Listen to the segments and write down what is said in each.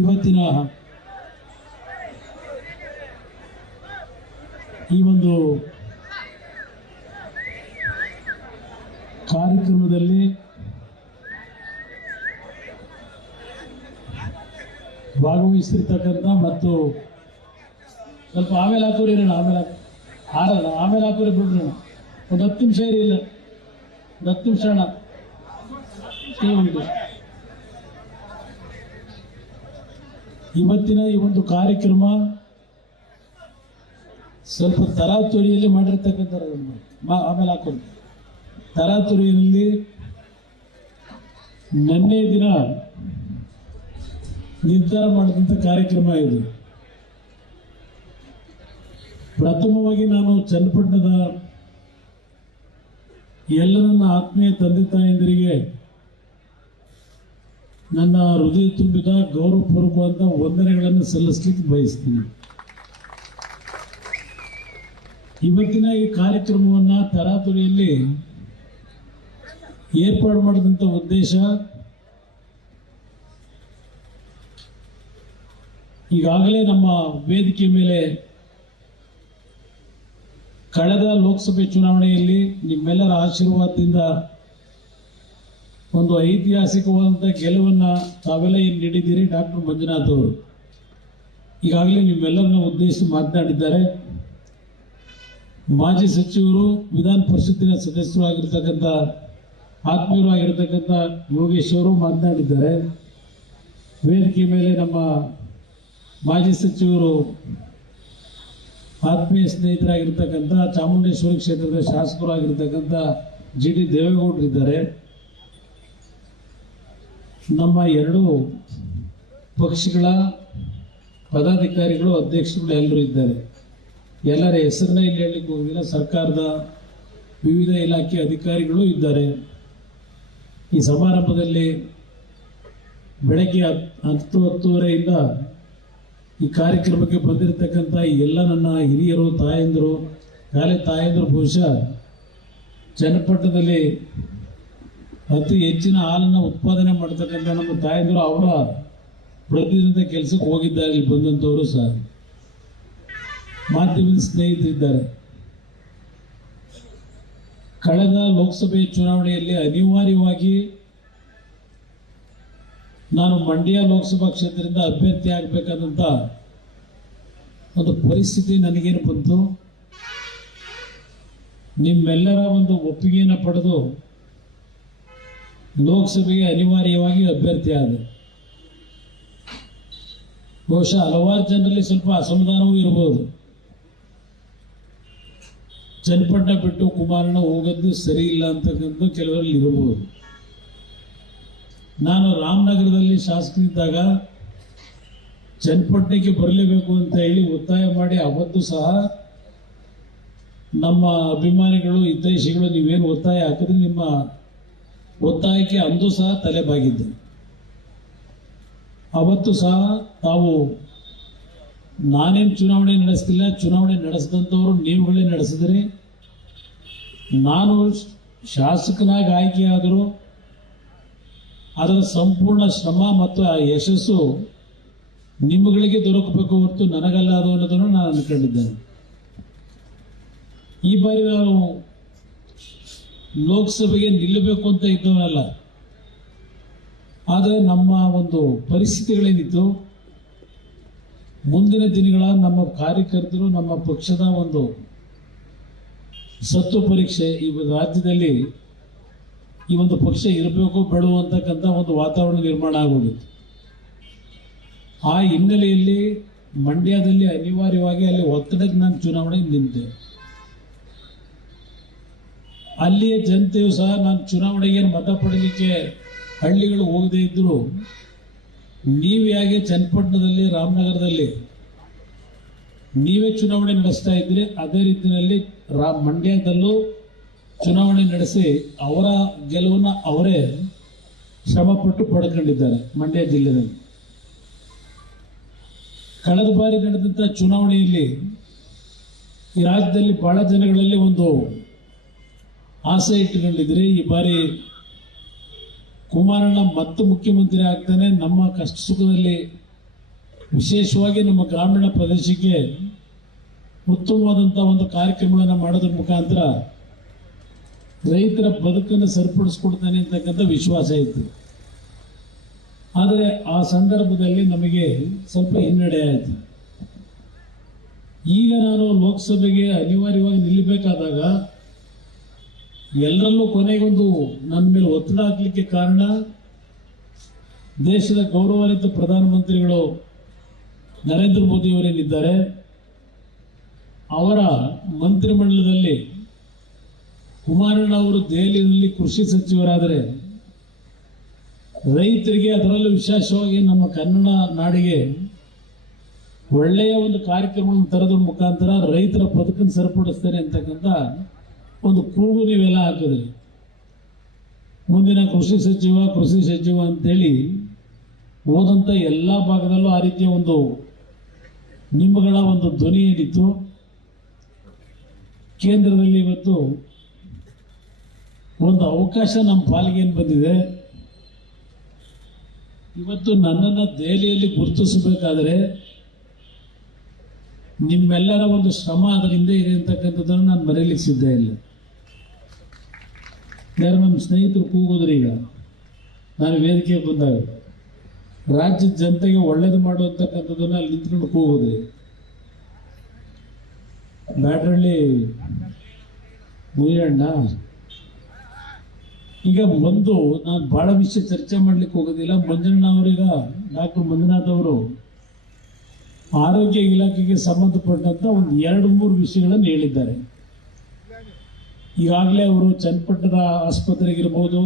ಇವತ್ತಿನ ಈ ಒಂದು ಕಾರ್ಯಕ್ರಮದಲ್ಲಿ ಭಾಗವಹಿಸಿರ್ತಕ್ಕಂಥ ಮತ್ತು ಸ್ವಲ್ಪ ಆಮೇಲೆ ಹಾಕೋರಿ ಆಮೇಲೆ ಹಾಕೋರಿ ಬಿಡ್ರಿ ಒಂದು 10 ನಿಮಿಷ ಇರಲಿಲ್ಲ 10 ನಿಮಿಷ ಅಣ್ಣ ಇವತ್ತಿನ ಈ ಒಂದು ಕಾರ್ಯಕ್ರಮ ಸ್ವಲ್ಪ ತರಾತುರಿಯಲ್ಲಿ ಮಾಡಿರ್ತಕ್ಕಂಥ ಆಮೇಲೆ ಹಾಕೊಂಡು ತರಾತುರಿಯಲ್ಲಿ ನಿನ್ನೆ ದಿನ ನಿರ್ಧಾರ ಮಾಡಿದಂಥ ಕಾರ್ಯಕ್ರಮ ಇದು. ಪ್ರಥಮವಾಗಿ ನಾನು ಚನ್ನಪಟ್ಟಣದ ಎಲ್ಲ ನನ್ನ ಆತ್ಮೀಯ ತಂದೆ ತಾಯಂದಿರಿಗೆ ನನ್ನ ಹೃದಯ ತುಂಬಿದ ಗೌರವಪೂರ್ವಕವಾದ ವಂದನೆಗಳನ್ನು ಸಲ್ಲಿಸಲಿಕ್ಕೆ ಬಯಸ್ತೀನಿ. ಇವತ್ತಿನ ಈ ಕಾರ್ಯಕ್ರಮವನ್ನು ತರಾತುರಿಯಲ್ಲಿ ಏರ್ಪಾಡು ಮಾಡಿದಂಥ ಉದ್ದೇಶ ಈಗಾಗಲೇ ನಮ್ಮ ವೇದಿಕೆ ಮೇಲೆ ಕಳೆದ ಲೋಕಸಭೆ ಚುನಾವಣೆಯಲ್ಲಿ ನಿಮ್ಮೆಲ್ಲರ ಆಶೀರ್ವಾದದಿಂದ ಒಂದು ಐತಿಹಾಸಿಕವಾದಂಥ ಗೆಲುವನ್ನು ತಾವೆಲ್ಲ ಏನು ನೀಡಿದ್ದೀರಿ. ಡಾಕ್ಟರ್ ಮಂಜುನಾಥ್ ಅವರು ಈಗಾಗಲೇ ನಿಮ್ಮೆಲ್ಲರನ್ನ ಉದ್ದೇಶಿಸಿ ಮಾತನಾಡಿದ್ದಾರೆ. ಮಾಜಿ ಸಚಿವರು, ವಿಧಾನ ಪರಿಷತ್ತಿನ ಸದಸ್ಯರು ಆಗಿರ್ತಕ್ಕಂಥ ಆತ್ಮೀಯರು ಆಗಿರ್ತಕ್ಕಂಥ ಯೋಗೇಶ್ ಅವರು ಮಾತನಾಡಿದ್ದಾರೆ. ವೇದಿಕೆ ಮೇಲೆ ನಮ್ಮ ಮಾಜಿ ಸಚಿವರು, ಆತ್ಮೀಯ ಸ್ನೇಹಿತರಾಗಿರ್ತಕ್ಕಂಥ ಚಾಮುಂಡೇಶ್ವರಿ ಕ್ಷೇತ್ರದ ಶಾಸಕರಾಗಿರ್ತಕ್ಕಂಥ GD ದೇವೇಗೌಡರಿದ್ದಾರೆ. ನಮ್ಮ ಎರಡು ಪಕ್ಷಗಳ ಪದಾಧಿಕಾರಿಗಳು, ಅಧ್ಯಕ್ಷರುಗಳು ಎಲ್ಲರೂ ಇದ್ದಾರೆ. ಎಲ್ಲರ ಹೆಸರನ್ನ ಇಲ್ಲಿ ಹೇಳಲಿಕ್ಕೆ ಹೋಗಿಲ್ಲ. ಸರ್ಕಾರದ ವಿವಿಧ ಇಲಾಖೆ ಅಧಿಕಾರಿಗಳು ಇದ್ದಾರೆ. ಈ ಸಮಾರಂಭದಲ್ಲಿ ಬೆಳಗ್ಗೆ 10:30ರಿಂದ ಈ ಕಾರ್ಯಕ್ರಮಕ್ಕೆ ಬಂದಿರತಕ್ಕಂಥ ಎಲ್ಲ ನನ್ನ ಹಿರಿಯರು, ತಾಯಂದಿರು, ತಾಯಂದಿರು ಬಹುಶಃ ಚನ್ನಪಟ್ಟಣದಲ್ಲಿ ಅತಿ ಹೆಚ್ಚಿನ ಹಾಲನ್ನು ಉತ್ಪಾದನೆ ಮಾಡ್ತಕ್ಕಂಥ ನಮ್ಮ ತಾಯಂದಿರು ಅವರ ಪ್ರತಿದಿನದ ಕೆಲಸಕ್ಕೆ ಹೋಗಿದ್ದಾರೆ. ಇಲ್ಲಿ ಬಂದಂಥವರು ಸಹ ಮಾಧ್ಯಮದ ಸ್ನೇಹಿತರಿದ್ದಾರೆ. ಕಳೆದ ಲೋಕಸಭೆ ಚುನಾವಣೆಯಲ್ಲಿ ಅನಿವಾರ್ಯವಾಗಿ ನಾನು ಮಂಡ್ಯ ಲೋಕಸಭಾ ಕ್ಷೇತ್ರದಿಂದ ಅಭ್ಯರ್ಥಿ ಆಗಬೇಕಾದಂಥ ಒಂದು ಪರಿಸ್ಥಿತಿ ನನಗೇನು ಬಂತು. ನಿಮ್ಮೆಲ್ಲರ ಒಂದು ಒಪ್ಪಿಗೆಯನ್ನು ಪಡೆದು ಲೋಕಸಭೆಗೆ ಅನಿವಾರ್ಯವಾಗಿ ಅಭ್ಯರ್ಥಿ ಆದೆ. ಬಹುಶಃ ಹಲವಾರು ಜನರಲ್ಲಿ ಸ್ವಲ್ಪ ಅಸಮಾಧಾನವೂ ಇರಬಹುದು. ಚನ್ನಪಟ್ಟಣ ಬಿಟ್ಟು ಕುಮಾರಣ್ಣ ಹೋಗೋದು ಸರಿ ಇಲ್ಲ ಅಂತಕ್ಕಂಥ ಕೆಲವರಲ್ಲಿ ಇರಬಹುದು. ನಾನು ರಾಮನಗರದಲ್ಲಿ ಶಾಸಕನಿದ್ದಾಗ ಚನ್ನಪಟ್ಟಣಕ್ಕೆ ಬರಲೇಬೇಕು ಅಂತ ಹೇಳಿ ಒತ್ತಾಯ ಮಾಡಿ ಅವತ್ತು ಸಹ ನಮ್ಮ ಅಭಿಮಾನಿಗಳು, ಹಿತೈಷಿಗಳು ನೀವೇನು ಒತ್ತಾಯ ಹಾಕಿದ್ರೆ ನಿಮ್ಮ ಒತ್ತಾಯಕ್ಕೆ ಅಂದು ಸಹ ತಲೆಬಾಗಿದ್ದೆ. ಅವತ್ತು ಸಹ ತಾವು ನಾನೇನು ಚುನಾವಣೆ ನಡೆಸ್ತಿಲ್ಲ, ಚುನಾವಣೆ ನಡೆಸಿದಂಥವರು ನೀವುಗಳೇ ನಡೆಸಿದ್ರಿ. ನಾನು ಶಾಸಕನಾಗಿ ಆಯ್ಕೆಯಾದರೂ ಅದರ ಸಂಪೂರ್ಣ ಶ್ರಮ ಮತ್ತು ಆ ಯಶಸ್ಸು ನಿಮ್ಮಗಳಿಗೆ ದೊರಕಬೇಕು ಹೊರತು ನನಗಲ್ಲ ಅದು ಅನ್ನೋದನ್ನು ನಾನು ಅಂದ್ಕೊಂಡಿದ್ದೇನೆ. ಈ ಬಾರಿ ನಾನು ಲೋಕಸಭೆಗೆ ನಿಲ್ಲಬೇಕು ಅಂತ ಇದ್ದವನಲ್ಲ. ಆದರೆ ನಮ್ಮ ಒಂದು ಪರಿಸ್ಥಿತಿಗಳೇನಿತ್ತು, ಮುಂದಿನ ದಿನಗಳ ನಮ್ಮ ಕಾರ್ಯಕರ್ತರು, ನಮ್ಮ ಪಕ್ಷದ ಒಂದು ಸತ್ತು ಪರೀಕ್ಷೆ, ಈ ರಾಜ್ಯದಲ್ಲಿ ಈ ಒಂದು ಪಕ್ಷ ಇರಬೇಕು ಬೇಡ ಅಂತಕ್ಕಂಥ ಒಂದು ವಾತಾವರಣ ನಿರ್ಮಾಣ ಆಗೋಗಿತ್ತು. ಆ ಹಿನ್ನೆಲೆಯಲ್ಲಿ ಮಂಡ್ಯದಲ್ಲಿ ಅನಿವಾರ್ಯವಾಗಿ ಅಲ್ಲಿ ಒತ್ತಡಕ್ಕೆ ನಾನು ಚುನಾವಣೆಗೆ ನಿಂತೆ. ಅಲ್ಲಿಯ ಜನತೆಯು ಸಹ ನಾನು ಚುನಾವಣೆಗೆ ಮತ ಪಡಲಿಕ್ಕೆ ಹಳ್ಳಿಗಳು ಹೋಗದೇ ಇದ್ದರೂ ನೀವು ಹೇಗೆ ಚನ್ನಪಟ್ಟಣದಲ್ಲಿ, ರಾಮನಗರದಲ್ಲಿ ನೀವೇ ಚುನಾವಣೆ ನಡೆಸ್ತಾ ಇದ್ರಿ, ಅದೇ ರೀತಿಯಲ್ಲಿ ಮಂಡ್ಯದಲ್ಲೂ ಚುನಾವಣೆ ನಡೆಸಿ ಅವರ ಗೆಲುವನ್ನು ಅವರೇ ಶ್ರಮಪಟ್ಟು ಪಡ್ಕೊಂಡಿದ್ದಾರೆ. ಮಂಡ್ಯ ಜಿಲ್ಲೆಯಲ್ಲಿ ಕಳೆದ ಬಾರಿ ನಡೆದಂಥ ಚುನಾವಣೆಯಲ್ಲಿ ಈ ರಾಜ್ಯದಲ್ಲಿ ಬಹಳ ಜನಗಳಲ್ಲಿ ಒಂದು ಆಸೆ ಇಟ್ಟುಕೊಂಡಿದ್ರಿ. ಈ ಬಾರಿ ಕುಮಾರಣ್ಣ ಮತ್ತೆ ಮುಖ್ಯಮಂತ್ರಿ ಆಗ್ತಾನೆ, ನಮ್ಮ ಕಷ್ಟ ಸುಖದಲ್ಲಿ ವಿಶೇಷವಾಗಿ ನಮ್ಮ ಗ್ರಾಮೀಣ ಪ್ರದೇಶಕ್ಕೆ ಉತ್ತಮವಾದಂಥ ಒಂದು ಕಾರ್ಯಕ್ರಮಗಳನ್ನು ಮಾಡೋದ್ರ ಮುಖಾಂತರ ರೈತರ ಬದುಕನ್ನು ಸರಿಪಡಿಸ್ಕೊಡ್ತಾನೆ ಅಂತಕ್ಕಂಥ ವಿಶ್ವಾಸ ಇತ್ತು. ಆದರೆ ಆ ಸಂದರ್ಭದಲ್ಲಿ ನಮಗೆ ಸ್ವಲ್ಪ ಹಿನ್ನಡೆ ಆಯಿತು. ಈಗ ನಾನು ಲೋಕಸಭೆಗೆ ಅನಿವಾರ್ಯವಾಗಿ ನಿಲ್ಲಬೇಕಾದಾಗ ಎಲ್ಲರಲ್ಲೂ ಕೊನೆಗೊಂದು ನನ್ನ ಮೇಲೆ ಒತ್ತಡ ಹಾಕಲಿಕ್ಕೆ ಕಾರಣ ದೇಶದ ಗೌರವಾನ್ವಿತ ಪ್ರಧಾನಮಂತ್ರಿಗಳು ನರೇಂದ್ರ ಮೋದಿಯವರೇನಿದ್ದಾರೆ, ಅವರ ಮಂತ್ರಿಮಂಡಲದಲ್ಲಿ ಕುಮಾರಣ್ಣ ಅವರು ದೆಹಲಿಯಲ್ಲಿ ಕೃಷಿ ಸಚಿವರಾದರೆ ರೈತರಿಗೆ, ಅದರಲ್ಲೂ ವಿಶೇಷವಾಗಿ ನಮ್ಮ ಕನ್ನಡ ನಾಡಿಗೆ ಒಳ್ಳೆಯ ಒಂದು ಕಾರ್ಯಕ್ರಮವನ್ನು ತರೋದ್ರ ಮುಖಾಂತರ ರೈತರ ಬದುಕನ್ನು ಸರಿಪಡಿಸ್ತಾರೆ ಅಂತಕ್ಕಂಥ ಒಂದು ಕೂಗು ನೀವೆಲ್ಲ ಹಾಕಿದ್ರಿ. ಮುಂದಿನ ಕೃಷಿ ಸಚಿವ ಅಂತೇಳಿ ಹೋದಂಥ ಎಲ್ಲ ಭಾಗದಲ್ಲೂ ಆ ರೀತಿಯ ಒಂದು ನಿಮ್ಮಗಳ ಒಂದು ಧ್ವನಿ ಏನಿತ್ತು. ಕೇಂದ್ರದಲ್ಲಿ ಇವತ್ತು ಒಂದು ಅವಕಾಶ ನಮ್ಮ ಪಾಲಿಗೆ ಏನು ಬಂದಿದೆ. ಇವತ್ತು ನನ್ನನ್ನು ದೆಹಲಿಯಲ್ಲಿ ಗುರುತಿಸಬೇಕಾದರೆ ನಿಮ್ಮೆಲ್ಲರ ಒಂದು ಶ್ರಮ ಅದರ ಹಿಂದೆ ಇದೆ ಅಂತಕ್ಕಂಥದ್ದನ್ನು ನಾನು ಮರೆಯಲಿಕ್ಕೆ ಸಿದ್ಧ ಇಲ್ಲ. ಯಾರು ನಮ್ಮ ಸ್ನೇಹಿತರು ಕೂಗೋದ್ರಿ, ಈಗ ನಾನು ವೇದಿಕೆಗೆ ಬಂದಾಗ ರಾಜ್ಯದ ಜನತೆಗೆ ಒಳ್ಳೇದು ಮಾಡುವಂತಕ್ಕಂಥದ್ದನ್ನು ಅಲ್ಲಿ ನಿಂತ್ಕೊಂಡು ಕೂಗೋದ್ರಿ. ಬ್ಯಾಟ್ರಳ್ಳಿ ಮುಯ್ಯಣ್ಣ, ಈಗ ಒಂದು ನಾನು ಬಹಳ ವಿಷಯ ಚರ್ಚೆ ಮಾಡ್ಲಿಕ್ಕೆ ಹೋಗೋದಿಲ್ಲ. ಮಂಜಣ್ಣ ಅವರೀಗ ಡಾಕ್ಟರ್ ಮಂಜುನಾಥ್ ಅವರು ಆರೋಗ್ಯ ಇಲಾಖೆಗೆ ಸಂಬಂಧಪಟ್ಟಂತ ಒಂದು 2-3 ವಿಷಯಗಳನ್ನು ಹೇಳಿದ್ದಾರೆ. ಈಗಾಗಲೇ ಅವರು ಚನ್ನಪಟ್ಟಣದ ಆಸ್ಪತ್ರೆಗಿರ್ಬೋದು,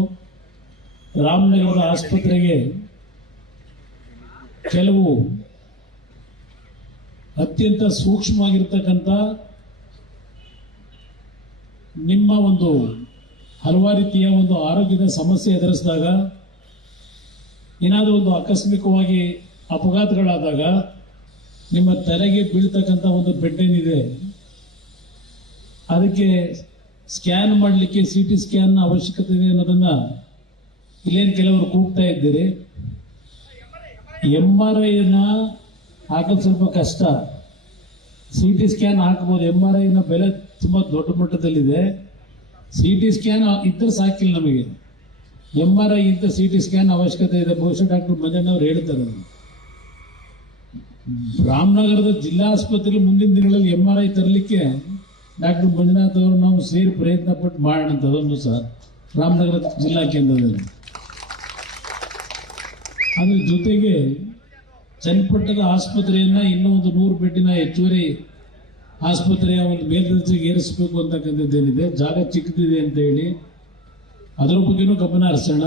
ರಾಮನಗರದ ಆಸ್ಪತ್ರೆಗೆ ಕೆಲವು ಅತ್ಯಂತ ಸೂಕ್ಷ್ಮವಾಗಿರ್ತಕ್ಕಂಥ ನಿಮ್ಮ ಒಂದು ಹಲವಾರು ರೀತಿಯ ಒಂದು ಆರೋಗ್ಯದ ಸಮಸ್ಯೆ ಎದುರಿಸಿದಾಗ, ಏನಾದರೂ ಒಂದು ಆಕಸ್ಮಿಕವಾಗಿ ಅಪಘಾತಗಳಾದಾಗ ನಿಮ್ಮ ತಲೆಗೆ ಬೀಳ್ತಕ್ಕಂಥ ಒಂದು ಬೆಡ್ ಏನಿದೆ, ಅದಕ್ಕೆ ಸ್ಕ್ಯಾನ್ ಮಾಡಲಿಕ್ಕೆ CT ಸ್ಕ್ಯಾನ್ ಅವಶ್ಯಕತೆ ಇದೆ ಅನ್ನೋದನ್ನ ಇಲ್ಲೇನು ಕೆಲವರು ಕೂಗ್ತಾ ಇದ್ದೀರಿ. MRIನ ಹಾಕೋದು ಸ್ವಲ್ಪ ಕಷ್ಟ, CT ಸ್ಕ್ಯಾನ್ ಹಾಕ್ಬೋದು. MRIನ ಬೆಲೆ ತುಂಬ ದೊಡ್ಡ ಮಟ್ಟದಲ್ಲಿದೆ. CT ಸ್ಕ್ಯಾನ್ ಇದ್ದರೆ ಸಾಕಿಲ್ಲ ನಮಗೆ, MRI ಇಂಥ CT ಸ್ಕ್ಯಾನ್ ಅವಶ್ಯಕತೆ ಇದೆ. ಬಹುಶಃ ಡಾಕ್ಟರ್ ಮಂಜಣ್ಣ ಅವರು ಹೇಳ್ತಾರೆ. ರಾಮನಗರದ ಜಿಲ್ಲಾ ಆಸ್ಪತ್ರೆಯಲ್ಲಿ ಮುಂದಿನ ದಿನಗಳಲ್ಲಿ MRI ತರಲಿಕ್ಕೆ ಡಾಕ್ಟರ್ ಮಂಜುನಾಥ್ ಅವರು ನಾವು ಸೇರಿ ಪ್ರಯತ್ನ ಪಟ್ಟು ಮಾಡೋಣ ಅಂತ, ಅದನ್ನು ಸಹ ರಾಮನಗರ ಜಿಲ್ಲಾ ಕೇಂದ್ರದಲ್ಲಿ. ಅದ್ರ ಜೊತೆಗೆ ಚನ್ನಪಟ್ಟಣದ ಆಸ್ಪತ್ರೆಯನ್ನು ಇನ್ನೂ ಒಂದು 100 ಬೆಡ್ಡಿನ ಹೆಚ್ಚುವರಿ ಆಸ್ಪತ್ರೆಯ ಒಂದು ಮೇಲ್ದರ್ಜೆಗೆ ಏರಿಸಬೇಕು ಅಂತಕ್ಕಂಥದ್ದೇನಿದೆ. ಜಾಗ ಚಿಕ್ಕದಿದೆ ಅಂತ ಹೇಳಿ ಅದರ ಬಗ್ಗೆನೂ ಗಮನ ಹರಿಸೋಣ.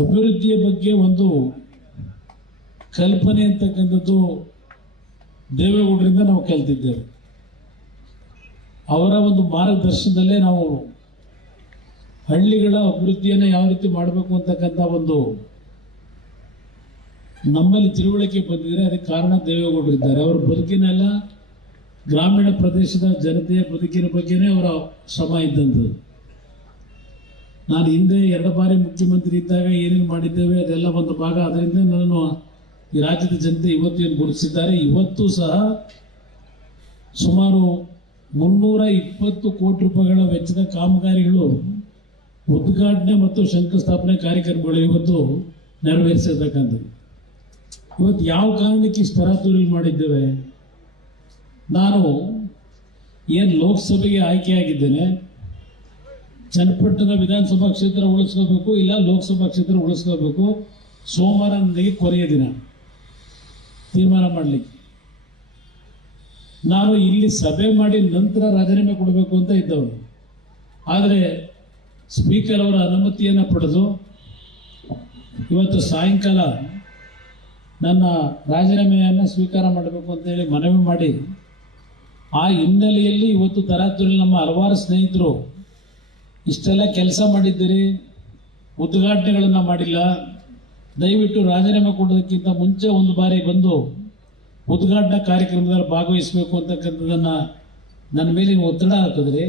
ಅಭಿವೃದ್ಧಿಯ ಬಗ್ಗೆ ಒಂದು ಕಲ್ಪನೆ ಅಂತಕ್ಕಂಥದ್ದು ದೇವೇಗೌಡರಿಂದ ನಾವು ಕಲ್ತಿದ್ದೇವೆ. ಅವರ ಒಂದು ಮಾರ್ಗದರ್ಶನದಲ್ಲೇ ನಾವು ಹಳ್ಳಿಗಳ ಅಭಿವೃದ್ಧಿಯನ್ನು ಯಾವ ರೀತಿ ಮಾಡಬೇಕು ಅಂತಕ್ಕಂಥ ಒಂದು ನಮ್ಮಲ್ಲಿ ತಿಳುವಳಿಕೆ ಬಂದಿದ್ರೆ ಅದಕ್ಕೆ ಕಾರಣ ದೇವೇಗೌಡರಿದ್ದಾರೆ. ಅವರ ಬದುಕಿನೆಲ್ಲ ಗ್ರಾಮೀಣ ಪ್ರದೇಶದ ಜನತೆಯ ಬದುಕಿನ ಬಗ್ಗೆನೇ ಅವರ ಶ್ರಮ ಇದ್ದಂಥದ್ದು. ನಾನು ಹಿಂದೆ 2 ಬಾರಿ ಮುಖ್ಯಮಂತ್ರಿ ಇದ್ದಾಗ ಏನೇನು ಮಾಡಿದ್ದೇವೆ ಅದೆಲ್ಲ ಒಂದು ಭಾಗ. ಅದರಿಂದ ನಾನು ಈ ರಾಜ್ಯದ ಜನತೆ ಇವತ್ತು ಏನು ಗುರುತಿಸಿದ್ದಾರೆ. ಇವತ್ತು ಸಹ ಸುಮಾರು 320 ಕೋಟಿ ರೂಪಾಯಿಗಳ ವೆಚ್ಚದ ಕಾಮಗಾರಿಗಳು, ಉದ್ಘಾಟನೆ ಮತ್ತು ಶಂಕುಸ್ಥಾಪನೆ ಕಾರ್ಯಕ್ರಮಗಳು ಇವತ್ತು ನೆರವೇರಿಸಿರ್ತಕ್ಕಂಥದ್ದು. ಇವತ್ತು ಯಾವ ಕಾರಣಕ್ಕೆ ಇಷ್ಟು ತರಾತುರಿ ಮಾಡಿದ್ದೇವೆ. ನಾನು ಏನು ಲೋಕಸಭೆಗೆ ಆಯ್ಕೆಯಾಗಿದ್ದೇನೆ, ಚನ್ನಪಟ್ಟಣ ವಿಧಾನಸಭಾ ಕ್ಷೇತ್ರ ಉಳಿಸ್ಕೋಬೇಕು, ಇಲ್ಲ ಲೋಕಸಭಾ ಕ್ಷೇತ್ರ ಉಳಿಸ್ಕೋಬೇಕು. ಸೋಮವಾರ ನನಗೆ ಕೊನೆಯ ದಿನ ತೀರ್ಮಾನ ಮಾಡಲಿಕ್ಕೆ. ನಾನು ಇಲ್ಲಿ ಸಭೆ ಮಾಡಿ ನಂತರ ರಾಜೀನಾಮೆ ಕೊಡಬೇಕು ಅಂತ ಇದ್ದವರು. ಆದರೆ ಸ್ಪೀಕರ್ ಅವರ ಅನುಮತಿಯನ್ನು ಪಡೆದು ಇವತ್ತು ಸಾಯಂಕಾಲ ನನ್ನ ರಾಜೀನಾಮೆಯನ್ನು ಸ್ವೀಕಾರ ಮಾಡಬೇಕು ಅಂತೇಳಿ ಮನವಿ ಮಾಡಿ, ಆ ಹಿನ್ನೆಲೆಯಲ್ಲಿ ಇವತ್ತು ತರಾತುರಿ ನಮ್ಮ ಹಲವಾರು ಸ್ನೇಹಿತರು ಇಷ್ಟೆಲ್ಲ ಕೆಲಸ ಮಾಡಿದ್ದೀರಿ, ಉದ್ಘಾಟನೆಗಳನ್ನು ಮಾಡಿಲ್ಲ, ದಯವಿಟ್ಟು ರಾಜೀನಾಮೆ ಕೊಡೋದಕ್ಕಿಂತ ಮುಂಚೆ ಒಂದು ಬಾರಿ ಬಂದು ಉದ್ಘಾಟನಾ ಕಾರ್ಯಕ್ರಮದಲ್ಲಿ ಭಾಗವಹಿಸಬೇಕು ಅಂತಕ್ಕಂಥದ್ದನ್ನು ನನ್ನ ಮೇಲೆ ಒತ್ತಡ ಹಾಕಿದ್ರಿ.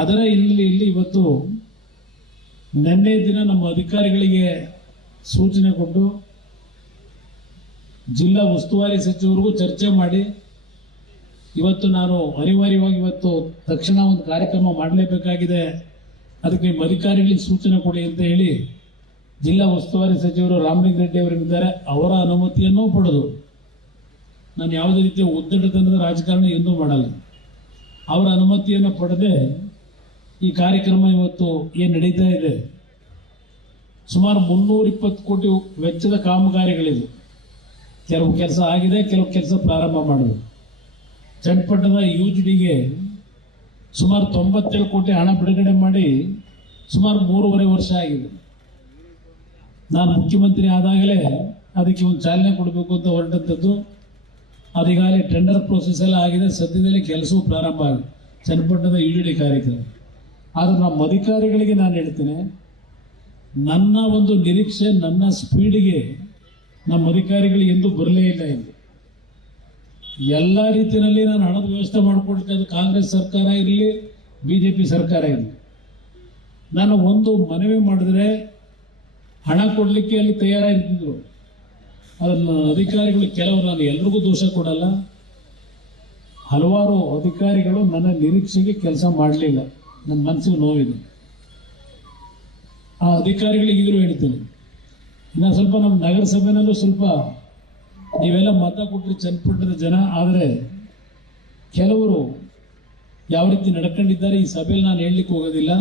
ಅದರ ಹಿನ್ನೆಲೆಯಲ್ಲಿ ಇವತ್ತು ನಿನ್ನೆ ದಿನ ನಮ್ಮ ಅಧಿಕಾರಿಗಳಿಗೆ ಸೂಚನೆ ಕೊಟ್ಟು ಜಿಲ್ಲಾ ಉಸ್ತುವಾರಿ ಸಚಿವರಿಗೂ ಚರ್ಚೆ ಮಾಡಿ ಇವತ್ತು ನಾನು ಅನಿವಾರ್ಯವಾಗಿ ಇವತ್ತು ತಕ್ಷಣ ಒಂದು ಕಾರ್ಯಕ್ರಮ ಮಾಡಲೇಬೇಕಾಗಿದೆ, ಅದಕ್ಕೆ ಅಧಿಕಾರಿಗಳಿಗೆ ಸೂಚನೆ ಕೊಡಿ ಅಂತ ಹೇಳಿ ಜಿಲ್ಲಾ ಉಸ್ತುವಾರಿ ಸಚಿವರು ರಾಮಲಿಂಗಾರೆಡ್ಡಿ ಅವರಿದ್ದಾರೆ. ಅವರ ಅನುಮತಿಯನ್ನೂ ಪಡೆದು, ನಾನು ಯಾವುದೇ ರೀತಿಯ ಉದ್ದಟತನದ ರಾಜಕಾರಣ ಎಂದೂ ಮಾಡಲ್ಲ, ಅವರ ಅನುಮತಿಯನ್ನು ಪಡೆದೇ ಈ ಕಾರ್ಯಕ್ರಮ ಇವತ್ತು ಏನು ನಡೀತಾ ಇದೆ, ಸುಮಾರು 320 ಕೋಟಿ ವೆಚ್ಚದ ಕಾಮಗಾರಿಗಳಿವೆ. ಕೆಲವು ಕೆಲಸ ಆಗಿದೆ, ಕೆಲವು ಕೆಲಸ ಪ್ರಾರಂಭ ಮಾಡಿದೆ. ಚನ್ನಪಟ್ಟಣದ UGDಗೆ ಸುಮಾರು 97 ಕೋಟಿ ಹಣ ಬಿಡುಗಡೆ ಮಾಡಿ ಸುಮಾರು 3.5 ವರ್ಷ ಆಗಿದೆ. ನಾನು ಮುಖ್ಯಮಂತ್ರಿ ಆದಾಗಲೇ ಅದಕ್ಕೆ ಒಂದು ಚಾಲನೆ ಕೊಡಬೇಕು ಅಂತ ಹೊರಟಂಥದ್ದು. ಅದೀಗಾಗಲೇ ಟೆಂಡರ್ ಪ್ರೋಸೆಸ್ ಎಲ್ಲ ಆಗಿದೆ, ಸದ್ಯದಲ್ಲಿ ಕೆಲಸವೂ ಪ್ರಾರಂಭ ಆಗಿದೆ ಚನ್ನಪಟ್ಟಣದ UGD ಕಾರ್ಯಕ್ರಮ. ಆದರೆ ನಮ್ಮ ಅಧಿಕಾರಿಗಳಿಗೆ ನಾನು ಹೇಳ್ತೇನೆ, ನನ್ನ ಒಂದು ನಿರೀಕ್ಷೆ, ನನ್ನ ಸ್ಪೀಡಿಗೆ ನಮ್ಮ ಅಧಿಕಾರಿಗಳು ಎಂದೂ ಬರಲೇ ಇಲ್ಲ. ಇಲ್ಲಿ ಎಲ್ಲ ರೀತಿಯಲ್ಲಿ ನಾನು ಹಣದ ವ್ಯವಸ್ಥೆ ಮಾಡಿಕೊಡ್ತೇನೆ. ಅದು ಕಾಂಗ್ರೆಸ್ ಸರ್ಕಾರ ಇರಲಿ, BJP ಸರ್ಕಾರ ಇರಲಿ, ನಾನು ಒಂದು ಮನವಿ ಮಾಡಿದ್ರೆ ಹಣ ಕೊಡಲಿಕ್ಕೆ ಅಲ್ಲಿ ತಯಾರಾಗಿರ್ತಿದ್ರು. ಅದನ್ನು ಅಧಿಕಾರಿಗಳು ಕೆಲವರು, ನಾನು ಎಲ್ರಿಗೂ ದೋಷ ಕೊಡಲ್ಲ, ಹಲವಾರು ಅಧಿಕಾರಿಗಳು ನನ್ನ ನಿರೀಕ್ಷೆಗೆ ಕೆಲಸ ಮಾಡಲಿಲ್ಲ. ನನ್ನ ಮನಸ್ಸಿಗೆ ನೋವಿದೆ. ಆ ಅಧಿಕಾರಿಗಳಿಗೆ ಈಗಲೂ ಹೇಳ್ತೇನೆ, ಇನ್ನು ಸ್ವಲ್ಪ ನಮ್ಮ ನಗರಸಭೆನಲ್ಲೂ ಸ್ವಲ್ಪ ನೀವೆಲ್ಲ ಮತ ಕೊಟ್ಟರೆ ಚನ್ನಪಟ್ಟಣದ ಜನ, ಆದರೆ ಕೆಲವರು ಯಾವ ರೀತಿ ನಡ್ಕೊಂಡಿದ್ದಾರೆ ಈ ಸಭೆಯಲ್ಲಿ ನಾನು ಹೇಳಲಿಕ್ಕೆ ಹೋಗೋದಿಲ್ಲ.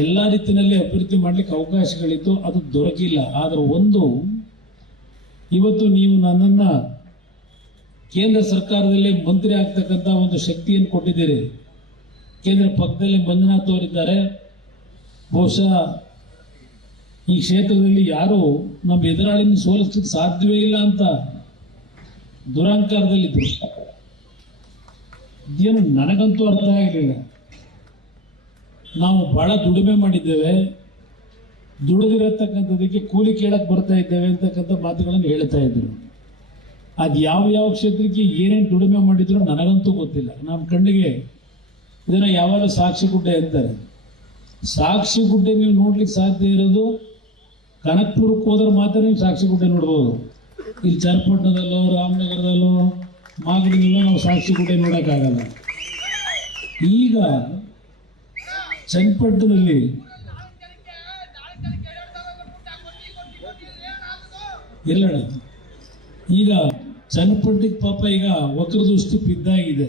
ಎಲ್ಲ ರೀತಿಯಲ್ಲಿ ಅಭಿವೃದ್ಧಿ ಮಾಡಲಿಕ್ಕೆ ಅವಕಾಶಗಳಿತ್ತು, ಅದು ದೊರಕಿಲ್ಲ. ಆದರೆ ಒಂದು, ಇವತ್ತು ನೀವು ನನ್ನನ್ನು ಕೇಂದ್ರ ಸರ್ಕಾರದಲ್ಲಿ ಮಂತ್ರಿ ಆಗ್ತಕ್ಕಂಥ ಒಂದು ಶಕ್ತಿಯನ್ನು ಕೊಟ್ಟಿದ್ದೀರಿ. ಕೇಂದ್ರ ಪಕ್ಕದಲ್ಲಿ ಮಂಜುನಾಥ್ ಅವರಿದ್ದಾರೆ. ಬಹುಶಃ ಈ ಕ್ಷೇತ್ರದಲ್ಲಿ ಯಾರು ನಮ್ಮ ಎದುರಾಳಿನ ಸೋಲಿಸಲಿಕ್ಕೆ ಸಾಧ್ಯವೇ ಇಲ್ಲ ಅಂತ ದುರಹಂಕಾರದಲ್ಲಿದ್ದರು. ಇದೇನು ನನಗಂತೂ ಅರ್ಥ ಆಗಲಿಲ್ಲ. ನಾವು ಬಹಳ ದುಡಿಮೆ ಮಾಡಿದ್ದೇವೆ, ದುಡಿದಿರತಕ್ಕಂಥದಕ್ಕೆ ಕೂಲಿ ಕೇಳಕ್ಕೆ ಬರ್ತಾ ಇದ್ದೇವೆ ಅಂತಕ್ಕಂಥ ಮಾತುಗಳನ್ನು ಹೇಳ್ತಾ ಇದ್ರು. ಅದು ಯಾವ ಕ್ಷೇತ್ರಕ್ಕೆ ಏನೇನು ದುಡಿಮೆ ಮಾಡಿದ್ರು ನನಗಂತೂ ಗೊತ್ತಿಲ್ಲ. ನಮ್ಮ ಕಣ್ಣಿಗೆ ಇದನ್ನು ಯಾವಾಗ ಸಾಕ್ಷಿ ಗುಡ್ಡೆ ಅಂತಾರೆ. ಸಾಕ್ಷಿ ಗುಡ್ಡೆ ನೀವು ನೋಡ್ಲಿಕ್ಕೆ ಸಾಧ್ಯ ಇರೋದು ಕನಕಪುರಕ್ಕೆ ಹೋದ್ರೆ ಮಾತ್ರ ನೀವು ಸಾಕ್ಷಿ ಗುಡ್ಡೆ ನೋಡ್ಬೋದು. ಇಲ್ಲಿ ಚನ್ನಪಟ್ಟಣದಲ್ಲೋ, ರಾಮನಗರದಲ್ಲೋ, ಮಾಗಡಿಯಲ್ಲೋ ನಾವು ಸಾಕ್ಷಿ ಗುಡ್ಡೆ ನೋಡೋಕ್ಕಾಗಲ್ಲ. ಈಗ ಚನ್ನಪಟ್ಟಣದಲ್ಲಿ ಎಲ್ಲ ಈಗ ಚನ್ನಪಟ್ಟಣಕ್ಕೆ ಪಾಪ ಈಗ ವಕ್ರದೃಷ್ಟಿ ಬಿದ್ದಾಗಿದೆ.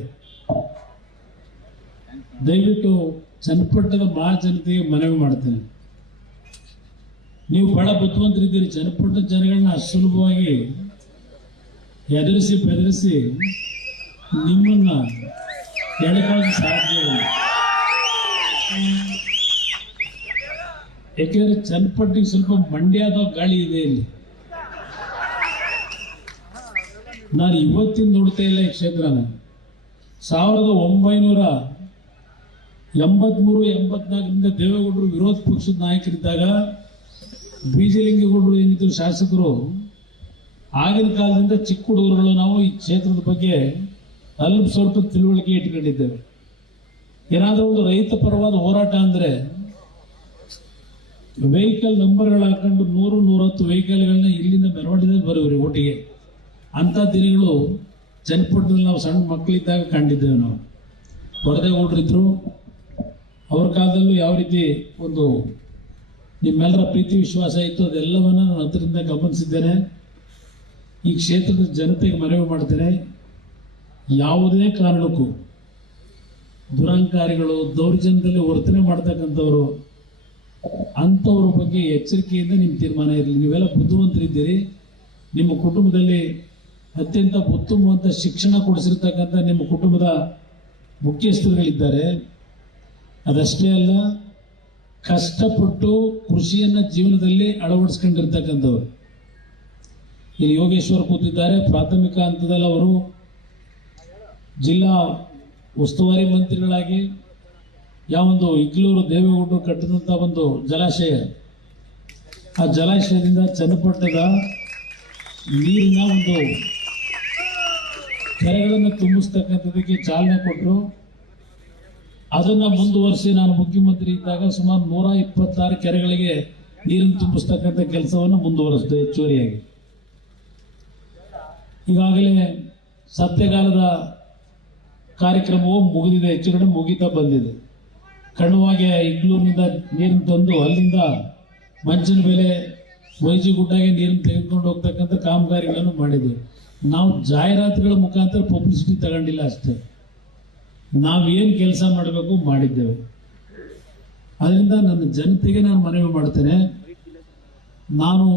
ದಯವಿಟ್ಟು ಚನ್ನಪಟ್ಟಣದ ಮಹಾಜನತೆಗೆ ಮನವಿ ಮಾಡ್ತೇನೆ, ನೀವು ಬಹಳ ಬುದ್ಧಿವಂತರಿದ್ದೀರಿ. ಚನ್ನಪಟ್ಟಣದ ಜನಗಳನ್ನ ಸುಲಭವಾಗಿ ಎದುರಿಸಿ ಬೆದರಿಸಿ ನಿಮ್ಮನ್ನ ಎಳೆಕೊಳ್ಳೋಕೆ ಸಾಧ್ಯ ಇಲ್ಲ. ಯಾಕೆಂದ್ರೆ ಚನ್ನಪಟ್ಟಣಕ್ಕೆ ಸ್ವಲ್ಪ ಮಂಡ್ಯದ ಗಾಳಿ ಇದೆ. ಇಲ್ಲಿ ನಾನು ಇವತ್ತಿನ ನೋಡ್ತಾ ಇಲ್ಲ ಈ ಕ್ಷೇತ್ರನ. 1983-84ರಿಂದ ದೇವೇಗೌಡರು ವಿರೋಧ ಪಕ್ಷದ ನಾಯಕರಿದ್ದಾಗ ಬೀಜಲಿಂಗೇಗೌಡರು ಏನಿದ್ರು ಶಾಸಕರು, ಆಗಿನ ಕಾಲದಿಂದ ಚಿಕ್ಕ ಹುಡುಗರುಗಳು ನಾವು ಈ ಕ್ಷೇತ್ರದ ಬಗ್ಗೆ ಸ್ವಲ್ಪ ತಿಳುವಳಿಕೆ ಇಟ್ಕೊಂಡಿದ್ದೇವೆ. ಏನಾದರೂ ಒಂದು ರೈತ ಪರವಾದ ಹೋರಾಟ ಅಂದರೆ ವೆಹಿಕಲ್ ನಂಬರ್ಗಳು ಹಾಕೊಂಡು 100-110 ವೆಹಿಕಲ್ಗಳನ್ನ ಇಲ್ಲಿಂದ ಮೆರವಣಿಗೆಯಲ್ಲಿ ಬರುವರಿ ಒಟ್ಟಿಗೆ. ಅಂಥ ದಿನಗಳು ಚನ್ನಪಟ್ಟಣದಲ್ಲಿ ನಾವು ಸಣ್ಣ ಮಕ್ಕಳಿದ್ದಾಗ ಕಂಡಿದ್ದೇವೆ. ನಾವು ವರದೇಗೌಡರಿದ್ರು, ಅವ್ರ ಕಾಲದಲ್ಲೂ ಯಾವ ರೀತಿ ಒಂದು ನಿಮ್ಮೆಲ್ಲರ ಪ್ರೀತಿ ವಿಶ್ವಾಸ ಇತ್ತು ಅದೆಲ್ಲವನ್ನ ನಾನು ಹತ್ತಿರದಿಂದ ಗಮನಿಸಿದ್ದೇನೆ. ಈ ಕ್ಷೇತ್ರದ ಜನತೆಗೆ ಮನವಿ ಮಾಡ್ತೇನೆ, ಯಾವುದೇ ಕಾರಣಕ್ಕೂ ದುರಂಕಾರಿಗಳು, ದೌರ್ಜನ್ಯದಲ್ಲಿ ವರ್ತನೆ ಮಾಡ್ತಕ್ಕಂಥವ್ರು, ಅಂಥವ್ರ ಬಗ್ಗೆ ಎಚ್ಚರಿಕೆಯಿಂದ ನಿಮ್ಮ ತೀರ್ಮಾನ ಇರಲಿ. ನೀವೆಲ್ಲ ಬುದ್ಧಿವಂತರಿದ್ದೀರಿ. ನಿಮ್ಮ ಕುಟುಂಬದಲ್ಲಿ ಅತ್ಯಂತ ಉತ್ತಮವಾದ ಶಿಕ್ಷಣ ಕೊಡಿಸಿರ್ತಕ್ಕಂಥ ನಿಮ್ಮ ಕುಟುಂಬದ ಮುಖ್ಯಸ್ಥರುಗಳಿದ್ದಾರೆ. ಅದಷ್ಟೇ ಅಲ್ಲ, ಕಷ್ಟಪಟ್ಟು ಕೃಷಿಯನ್ನು ಜೀವನದಲ್ಲಿ ಅಳವಡಿಸ್ಕೊಂಡಿರ್ತಕ್ಕಂಥವ್ರು. ಇಲ್ಲಿ ಯೋಗೇಶ್ವರ್ ಕೂತಿದ್ದಾರೆ. ಪ್ರಾಥಮಿಕ ಹಂತದಲ್ಲಿ ಅವರು ಜಿಲ್ಲಾ ಉಸ್ತುವಾರಿ ಮಂತ್ರಿಗಳಾಗಿ ಯಾವೊಂದು ಇಗ್ಲೂರು ದೇವೇಗೌಡರು ಕಟ್ಟಿದಂಥ ಒಂದು ಜಲಾಶಯ, ಆ ಜಲಾಶಯದಿಂದ ಚನ್ನಪಟ್ಟಣದ ನೀರಿನ ಒಂದು ಕೆರೆಗಳನ್ನು ತುಂಬಿಸ್ತಕ್ಕಂಥದಕ್ಕೆ ಚಾಲನೆ ಕೊಟ್ಟರು. ಅದನ್ನು ಮುಂದುವರಿಸಿ ನಾನು ಮುಖ್ಯಮಂತ್ರಿ ಇದ್ದಾಗ ಸುಮಾರು 126 ಕೆರೆಗಳಿಗೆ ನೀರನ್ನು ತುಂಬಿಸ್ತಕ್ಕಂಥ ಕೆಲಸವನ್ನು ಮುಂದುವರಿಸಿದೆ ಹೆಚ್ಚುವರಿಯಾಗಿ. ಈಗಾಗಲೇ ಸತ್ಯಗಾಲದ ಕಾರ್ಯಕ್ರಮವು ಮುಗಿದಿದೆ, ಹೆಚ್ಚು ಕಡೆ ಮುಗಿತಾ ಬಂದಿದೆ. ಕಣ್ಣುವಾಗೆ ಇಗ್ಲೂರಿನಿಂದ ನೀರನ್ನು ತಂದು ಅಲ್ಲಿಂದ ಮಂಚಿನ ಮೇಲೆ ವೈಜಿಗುಡ್ಡಾಗೆ ನೀರನ್ನು ತೆಗೆದುಕೊಂಡು ಹೋಗ್ತಕ್ಕಂಥ ಕಾಮಗಾರಿಗಳನ್ನು ಮಾಡಿದ್ದೇವೆ. ನಾವು ಜಾಹೀರಾತುಗಳ ಮುಖಾಂತರ ಪಬ್ಲಿಸಿಟಿ ತಗೊಂಡಿಲ್ಲ ಅಷ್ಟೇ, ನಾವೇನು ಕೆಲಸ ಮಾಡಬೇಕು ಮಾಡಿದ್ದೇವೆ. ಅದರಿಂದ ನನ್ನ ಜನತೆಗೆ ನಾನು ಮನವಿ ಮಾಡ್ತೇನೆ, ನಾನು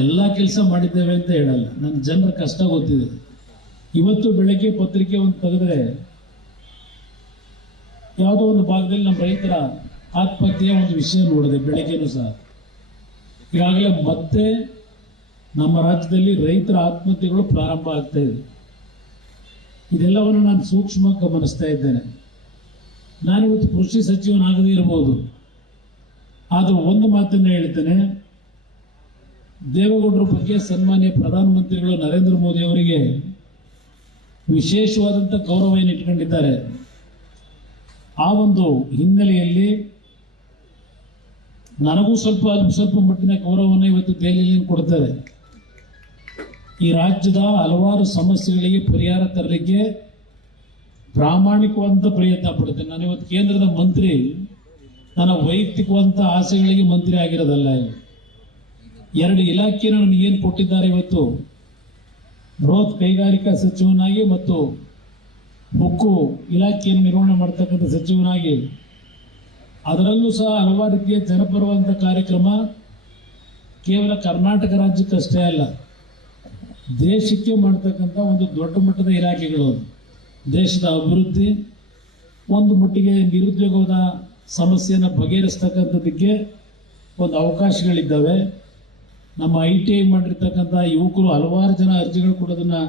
ಎಲ್ಲ ಕೆಲಸ ಮಾಡಿದ್ದೇವೆ ಅಂತ ಹೇಳಲ್ಲ, ನನ್ನ ಜನರ ಕಷ್ಟ ಗೊತ್ತಿದೆ. ಇವತ್ತು ಬೆಳಗ್ಗೆ ಪತ್ರಿಕೆ ಒಂದು ತೆಗೆದ್ರೆ ಯಾವುದೋ ಒಂದು ಭಾಗದಲ್ಲಿ ನಮ್ಮ ರೈತರ ಆತ್ಮಹತ್ಯೆಯ ಒಂದು ವಿಷಯ ನೋಡಿದೆ ಬೆಳಗ್ಗೆನೂ ಸಹ. ಈಗಾಗಲೇ ಮತ್ತೆ ನಮ್ಮ ರಾಜ್ಯದಲ್ಲಿ ರೈತರ ಆತ್ಮಹತ್ಯೆಗಳು ಪ್ರಾರಂಭ ಆಗ್ತಾ ಇದೆ. ಇದೆಲ್ಲವನ್ನು ನಾನು ಸೂಕ್ಷ್ಮವಾಗಿ ಗಮನಿಸ್ತಾ ಇದ್ದೇನೆ. ನಾನಿವತ್ತು ಕೃಷಿ ಸಚಿವನಾಗದೇ ಇರಬಹುದು, ಆದರೂ ಒಂದು ಮಾತನ್ನು ಹೇಳ್ತೇನೆ, ದೇವೇಗೌಡರ ಬಗ್ಗೆ ಸನ್ಮಾನ್ಯ ಪ್ರಧಾನಮಂತ್ರಿಗಳು ನರೇಂದ್ರ ಮೋದಿ ಅವರಿಗೆ ವಿಶೇಷವಾದಂಥ ಗೌರವವನ್ನು ಇಟ್ಕೊಂಡಿದ್ದಾರೆ. ಆ ಒಂದು ಹಿನ್ನೆಲೆಯಲ್ಲಿ ನನಗೂ ಸ್ವಲ್ಪ ಮಟ್ಟಿನ ಗೌರವವನ್ನು ಇವತ್ತು ದೆಹಲಿಯಲ್ಲಿ ಕೊಡ್ತಾರೆ. ಈ ರಾಜ್ಯದ ಹಲವಾರು ಸಮಸ್ಯೆಗಳಿಗೆ ಪರಿಹಾರ ತರಲಿಕ್ಕೆ ಪ್ರಾಮಾಣಿಕವಾದಂಥ ಪ್ರಯತ್ನ ಪಡ್ತೇನೆ. ನಾನು ಇವತ್ತು ಕೇಂದ್ರದ ಮಂತ್ರಿ, ನನ್ನ ವೈಯಕ್ತಿಕವಾದಂಥ ಆಸೆಗಳಿಗೆ ಮಂತ್ರಿ ಆಗಿರೋದಲ್ಲ. 2 ಇಲಾಖೆಯನ್ನು ನನಗೆ ಏನು ಕೊಟ್ಟಿದ್ದಾರೆ ಇವತ್ತು, ಬೃಹತ್ ಕೈಗಾರಿಕಾ ಸಚಿವನಾಗಿ ಮತ್ತು ಉಕ್ಕು ಇಲಾಖೆಯನ್ನು ನಿರ್ವಹಣೆ ಮಾಡ್ತಕ್ಕಂಥ ಸಚಿವನಾಗಿ, ಅದರಲ್ಲೂ ಸಹ ಹಲವಾರು ರೀತಿಯ ಜನಪರವಾದಂಥ ಕಾರ್ಯಕ್ರಮ ಕೇವಲ ಕರ್ನಾಟಕ ರಾಜ್ಯಕ್ಕಷ್ಟೇ ಅಲ್ಲ, ದೇಶಕ್ಕೆ ಮಾಡ್ತಕ್ಕಂಥ ಒಂದು ದೊಡ್ಡ ಮಟ್ಟದ ಇಲಾಖೆಗಳು. ದೇಶದ ಅಭಿವೃದ್ಧಿ, ಒಂದು ಮಟ್ಟಿಗೆ ನಿರುದ್ಯೋಗದ ಸಮಸ್ಯೆಯನ್ನು ಬಗೆಹರಿಸ್ತಕ್ಕಂಥದ್ದಕ್ಕೆ ಒಂದು ಅವಕಾಶಗಳಿದ್ದಾವೆ. ನಮ್ಮ ITI ಮಾಡಿರ್ತಕ್ಕಂಥ ಯುವಕರು ಹಲವಾರು ಜನ ಅರ್ಜಿಗಳು ಕೊಡೋದನ್ನು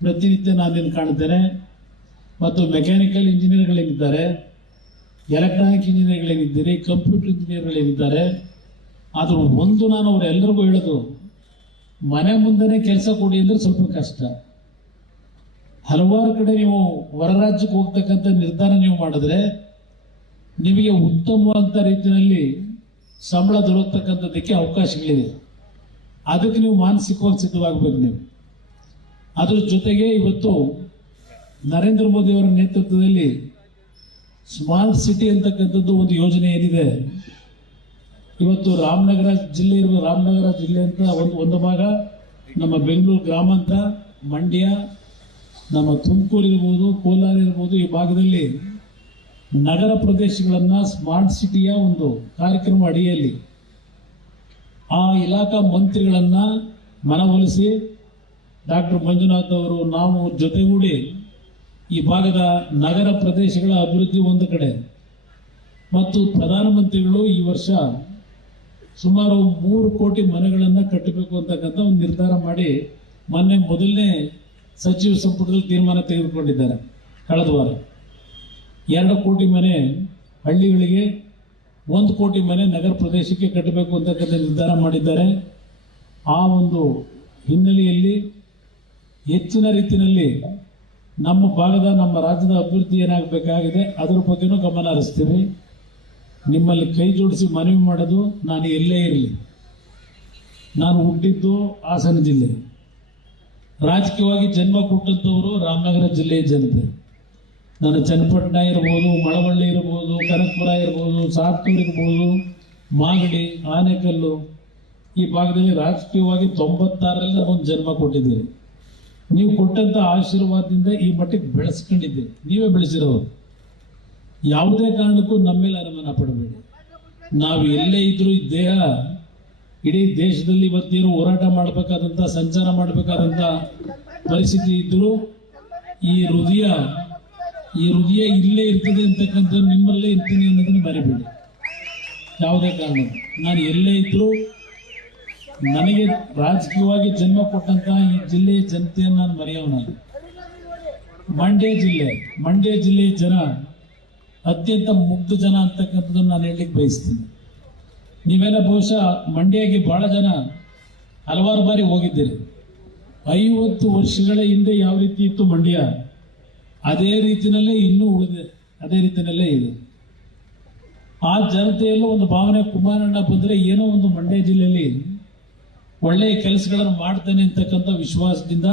ಪ್ರತಿನಿತ್ಯ ನಾನೇನು ಕಾಣ್ತೇನೆ. ಮತ್ತು ಮೆಕ್ಯಾನಿಕಲ್ ಇಂಜಿನಿಯರ್ಗಳೇನಿದ್ದಾರೆ, ಎಲೆಕ್ಟ್ರಾನಿಕ್ ಇಂಜಿನಿಯರ್ಗಳೇನಿದ್ದೀರಿ, ಕಂಪ್ಯೂಟರ್ ಇಂಜಿನಿಯರ್ಗಳೇನಿದ್ದಾರೆ, ಆದರೂ ಒಂದು ನಾನು ಅವರೆಲ್ಲರಿಗೂ ಹೇಳೋದು, ಮನೆ ಮುಂದೆನೇ ಕೆಲಸ ಕೊಡಿ ಅಂದರೆ ಸ್ವಲ್ಪ ಕಷ್ಟ. ಹಲವಾರು ಕಡೆ ನೀವು ಹೊರ ರಾಜ್ಯಕ್ಕೆ ಹೋಗ್ತಕ್ಕಂಥ ನಿರ್ಧಾರ ನೀವು ಮಾಡಿದ್ರೆ ನಿಮಗೆ ಉತ್ತಮವಾದಂಥ ರೀತಿಯಲ್ಲಿ ಸಂಬಳ ದೊರಕತಕ್ಕಂಥದ್ದಕ್ಕೆ ಅವಕಾಶಗಳಿದೆ. ಅದಕ್ಕೆ ನೀವು ಮಾನಸಿಕವಾಗಿ ಸಿದ್ಧವಾಗಬೇಕು. ನೀವು ಅದರ ಜೊತೆಗೆ ಇವತ್ತು ನರೇಂದ್ರ ಮೋದಿ ಅವರ ನೇತೃತ್ವದಲ್ಲಿ ಸ್ಮಾರ್ಟ್ ಸಿಟಿ ಅಂತಕ್ಕಂಥದ್ದು ಒಂದು ಯೋಜನೆ ಏನಿದೆ, ಇವತ್ತು ರಾಮನಗರ ಜಿಲ್ಲೆ ಅಂತ ಒಂದು ಭಾಗ, ನಮ್ಮ ಬೆಂಗಳೂರು ಗ್ರಾಮಾಂತರ, ಮಂಡ್ಯ, ನಮ್ಮ ತುಮಕೂರು ಇರ್ಬೋದು, ಕೋಲಾರ ಇರ್ಬೋದು, ಈ ಭಾಗದಲ್ಲಿ ನಗರ ಪ್ರದೇಶಗಳನ್ನು ಸ್ಮಾರ್ಟ್ ಸಿಟಿಯ ಒಂದು ಕಾರ್ಯಕ್ರಮ ಅಡಿಯಲ್ಲಿ ಆ ಇಲಾಖಾ ಮಂತ್ರಿಗಳನ್ನು ಮನವೊಲಿಸಿ ಡಾಕ್ಟರ್ ಮಂಜುನಾಥ್ ಅವರು ನಾವು ಜೊತೆಗೂಡಿ ಈ ಭಾಗದ ನಗರ ಪ್ರದೇಶಗಳ ಅಭಿವೃದ್ಧಿ ಒಂದು ಕಡೆ, ಮತ್ತು ಪ್ರಧಾನಮಂತ್ರಿಗಳು ಈ ವರ್ಷ ಸುಮಾರು 3 ಕೋಟಿ ಮನೆಗಳನ್ನು ಕಟ್ಟಬೇಕು ಅಂತಕ್ಕಂಥ ಒಂದು ನಿರ್ಧಾರ ಮಾಡಿ ಮೊನ್ನೆ ಮೊದಲನೇ ಸಚಿವ ಸಂಪುಟದಲ್ಲಿ ತೀರ್ಮಾನ ತೆಗೆದುಕೊಂಡಿದ್ದಾರೆ. ಕಳೆದ ವಾರ 2 ಕೋಟಿ ಮನೆ ಹಳ್ಳಿಗಳಿಗೆ, 1 ಕೋಟಿ ಮನೆ ನಗರ ಪ್ರದೇಶಕ್ಕೆ ಕಟ್ಟಬೇಕು ಅಂತಕ್ಕಂಥ ನಿರ್ಧಾರ ಮಾಡಿದ್ದಾರೆ. ಆ ಒಂದು ಹಿನ್ನೆಲೆಯಲ್ಲಿ ಹೆಚ್ಚಿನ ರೀತಿಯಲ್ಲಿ ನಮ್ಮ ಭಾಗದ, ನಮ್ಮ ರಾಜ್ಯದ ಅಭಿವೃದ್ಧಿ ಏನಾಗಬೇಕಾಗಿದೆ ಅದರ ಬಗ್ಗೆನೂ ಗಮನ ಹರಿಸ್ತೀವಿ. ನಿಮ್ಮಲ್ಲಿ ಕೈ ಜೋಡಿಸಿ ಮನವಿ ಮಾಡೋದು, ನಾನು ಎಲ್ಲೇ ಇರಲಿ, ನಾನು ಹುಟ್ಟಿದ್ದು ಹಾಸನ ಜಿಲ್ಲೆ, ರಾಜಕೀಯವಾಗಿ ಜನ್ಮ ಕೊಟ್ಟಂಥವರು ರಾಮನಗರ ಜಿಲ್ಲೆಯ ಜನತೆ. ನಾನು ಚನ್ನಪಟ್ಟಣ ಇರ್ಬೋದು, ಮಳವಳ್ಳಿ ಇರ್ಬೋದು, ಕನಕಪುರ ಇರ್ಬೋದು, ಸಾತ್ತೂರು ಇರ್ಬೋದು, ಮಾಗಡಿ, ಆನೆಕಲ್ಲು, ಈ ಭಾಗದಲ್ಲಿ ರಾಜಕೀಯವಾಗಿ 96ರಲ್ಲಿ ಒಂದು ಜನ್ಮ ಕೊಟ್ಟಿದ್ದೀರಿ. ನೀವು ಕೊಟ್ಟಂಥ ಆಶೀರ್ವಾದದಿಂದ ಈ ಮಟ್ಟಿಗೆ ಬೆಳೆಸ್ಕೊಂಡಿದ್ದೀರಿ, ನೀವೇ ಬೆಳೆಸಿರೋರು. ಯಾವುದೇ ಕಾರಣಕ್ಕೂ ನಮ್ಮ ಮೇಲೆ ಅನುಮಾನ ಪಡಬೇಡಿ. ನಾವು ಎಲ್ಲೇ ಇದ್ರೂ ಈ ದೇಹ ಇಡೀ ದೇಶದಲ್ಲಿ ಇವತ್ತೇನು ಹೋರಾಟ ಮಾಡಬೇಕಾದಂಥ, ಸಂಚಾರ ಮಾಡಬೇಕಾದಂಥ ಪರಿಸ್ಥಿತಿ ಇದ್ದರೂ ಈ ಹೃದಯ ಇಲ್ಲೇ ಇರ್ತದೆ ಅಂತಕ್ಕಂಥ, ನಿಮ್ಮಲ್ಲೇ ಇರ್ತೀನಿ ಅನ್ನೋದನ್ನು ಮರಿಬೇಡಿ. ಯಾವುದೇ ಕಾರಣ ನಾನು ಎಲ್ಲೇ ಇದ್ರೂ ನನಗೆ ರಾಜಕೀಯವಾಗಿ ಜನ್ಮ ಕೊಟ್ಟಂತ ಈ ಜಿಲ್ಲೆಯ ಜನತೆಯನ್ನು ನಾನು ಮರೆಯೋನಲ್ಲ. ಮಂಡ್ಯ ಜಿಲ್ಲೆಯ ಜನ ಅತ್ಯಂತ ಮುಗ್ಧ ಜನ ಅಂತಕ್ಕಂಥದ್ದನ್ನು ನಾನು ಹೇಳಲಿಕ್ಕೆ ಬಯಸ್ತೀನಿ. ನೀವೆಲ್ಲ ಬಹುಶಃ ಮಂಡ್ಯಗೆ ಬಹಳ ಜನ ಹಲವಾರು ಬಾರಿ ಹೋಗಿದ್ದೀರಿ. 50 ವರ್ಷಗಳ ಹಿಂದೆ ಯಾವ ರೀತಿ ಇತ್ತು ಮಂಡ್ಯ, ಅದೇ ರೀತಿಯಲ್ಲೇ ಇನ್ನೂ ಉಳಿದೆ, ಅದೇ ರೀತಿಯಲ್ಲೇ ಇದೆ. ಆ ಜನತೆಯಲ್ಲೂ ಒಂದು ಭಾವನೆ, ಕುಮಾರಣ್ಣ ಬಂದರೆ ಏನೋ ಒಂದು ಮಂಡ್ಯ ಜಿಲ್ಲೆಯಲ್ಲಿ ಒಳ್ಳೆಯ ಕೆಲಸಗಳನ್ನು ಮಾಡ್ತೇನೆ ಅಂತಕ್ಕಂಥ ವಿಶ್ವಾಸದಿಂದ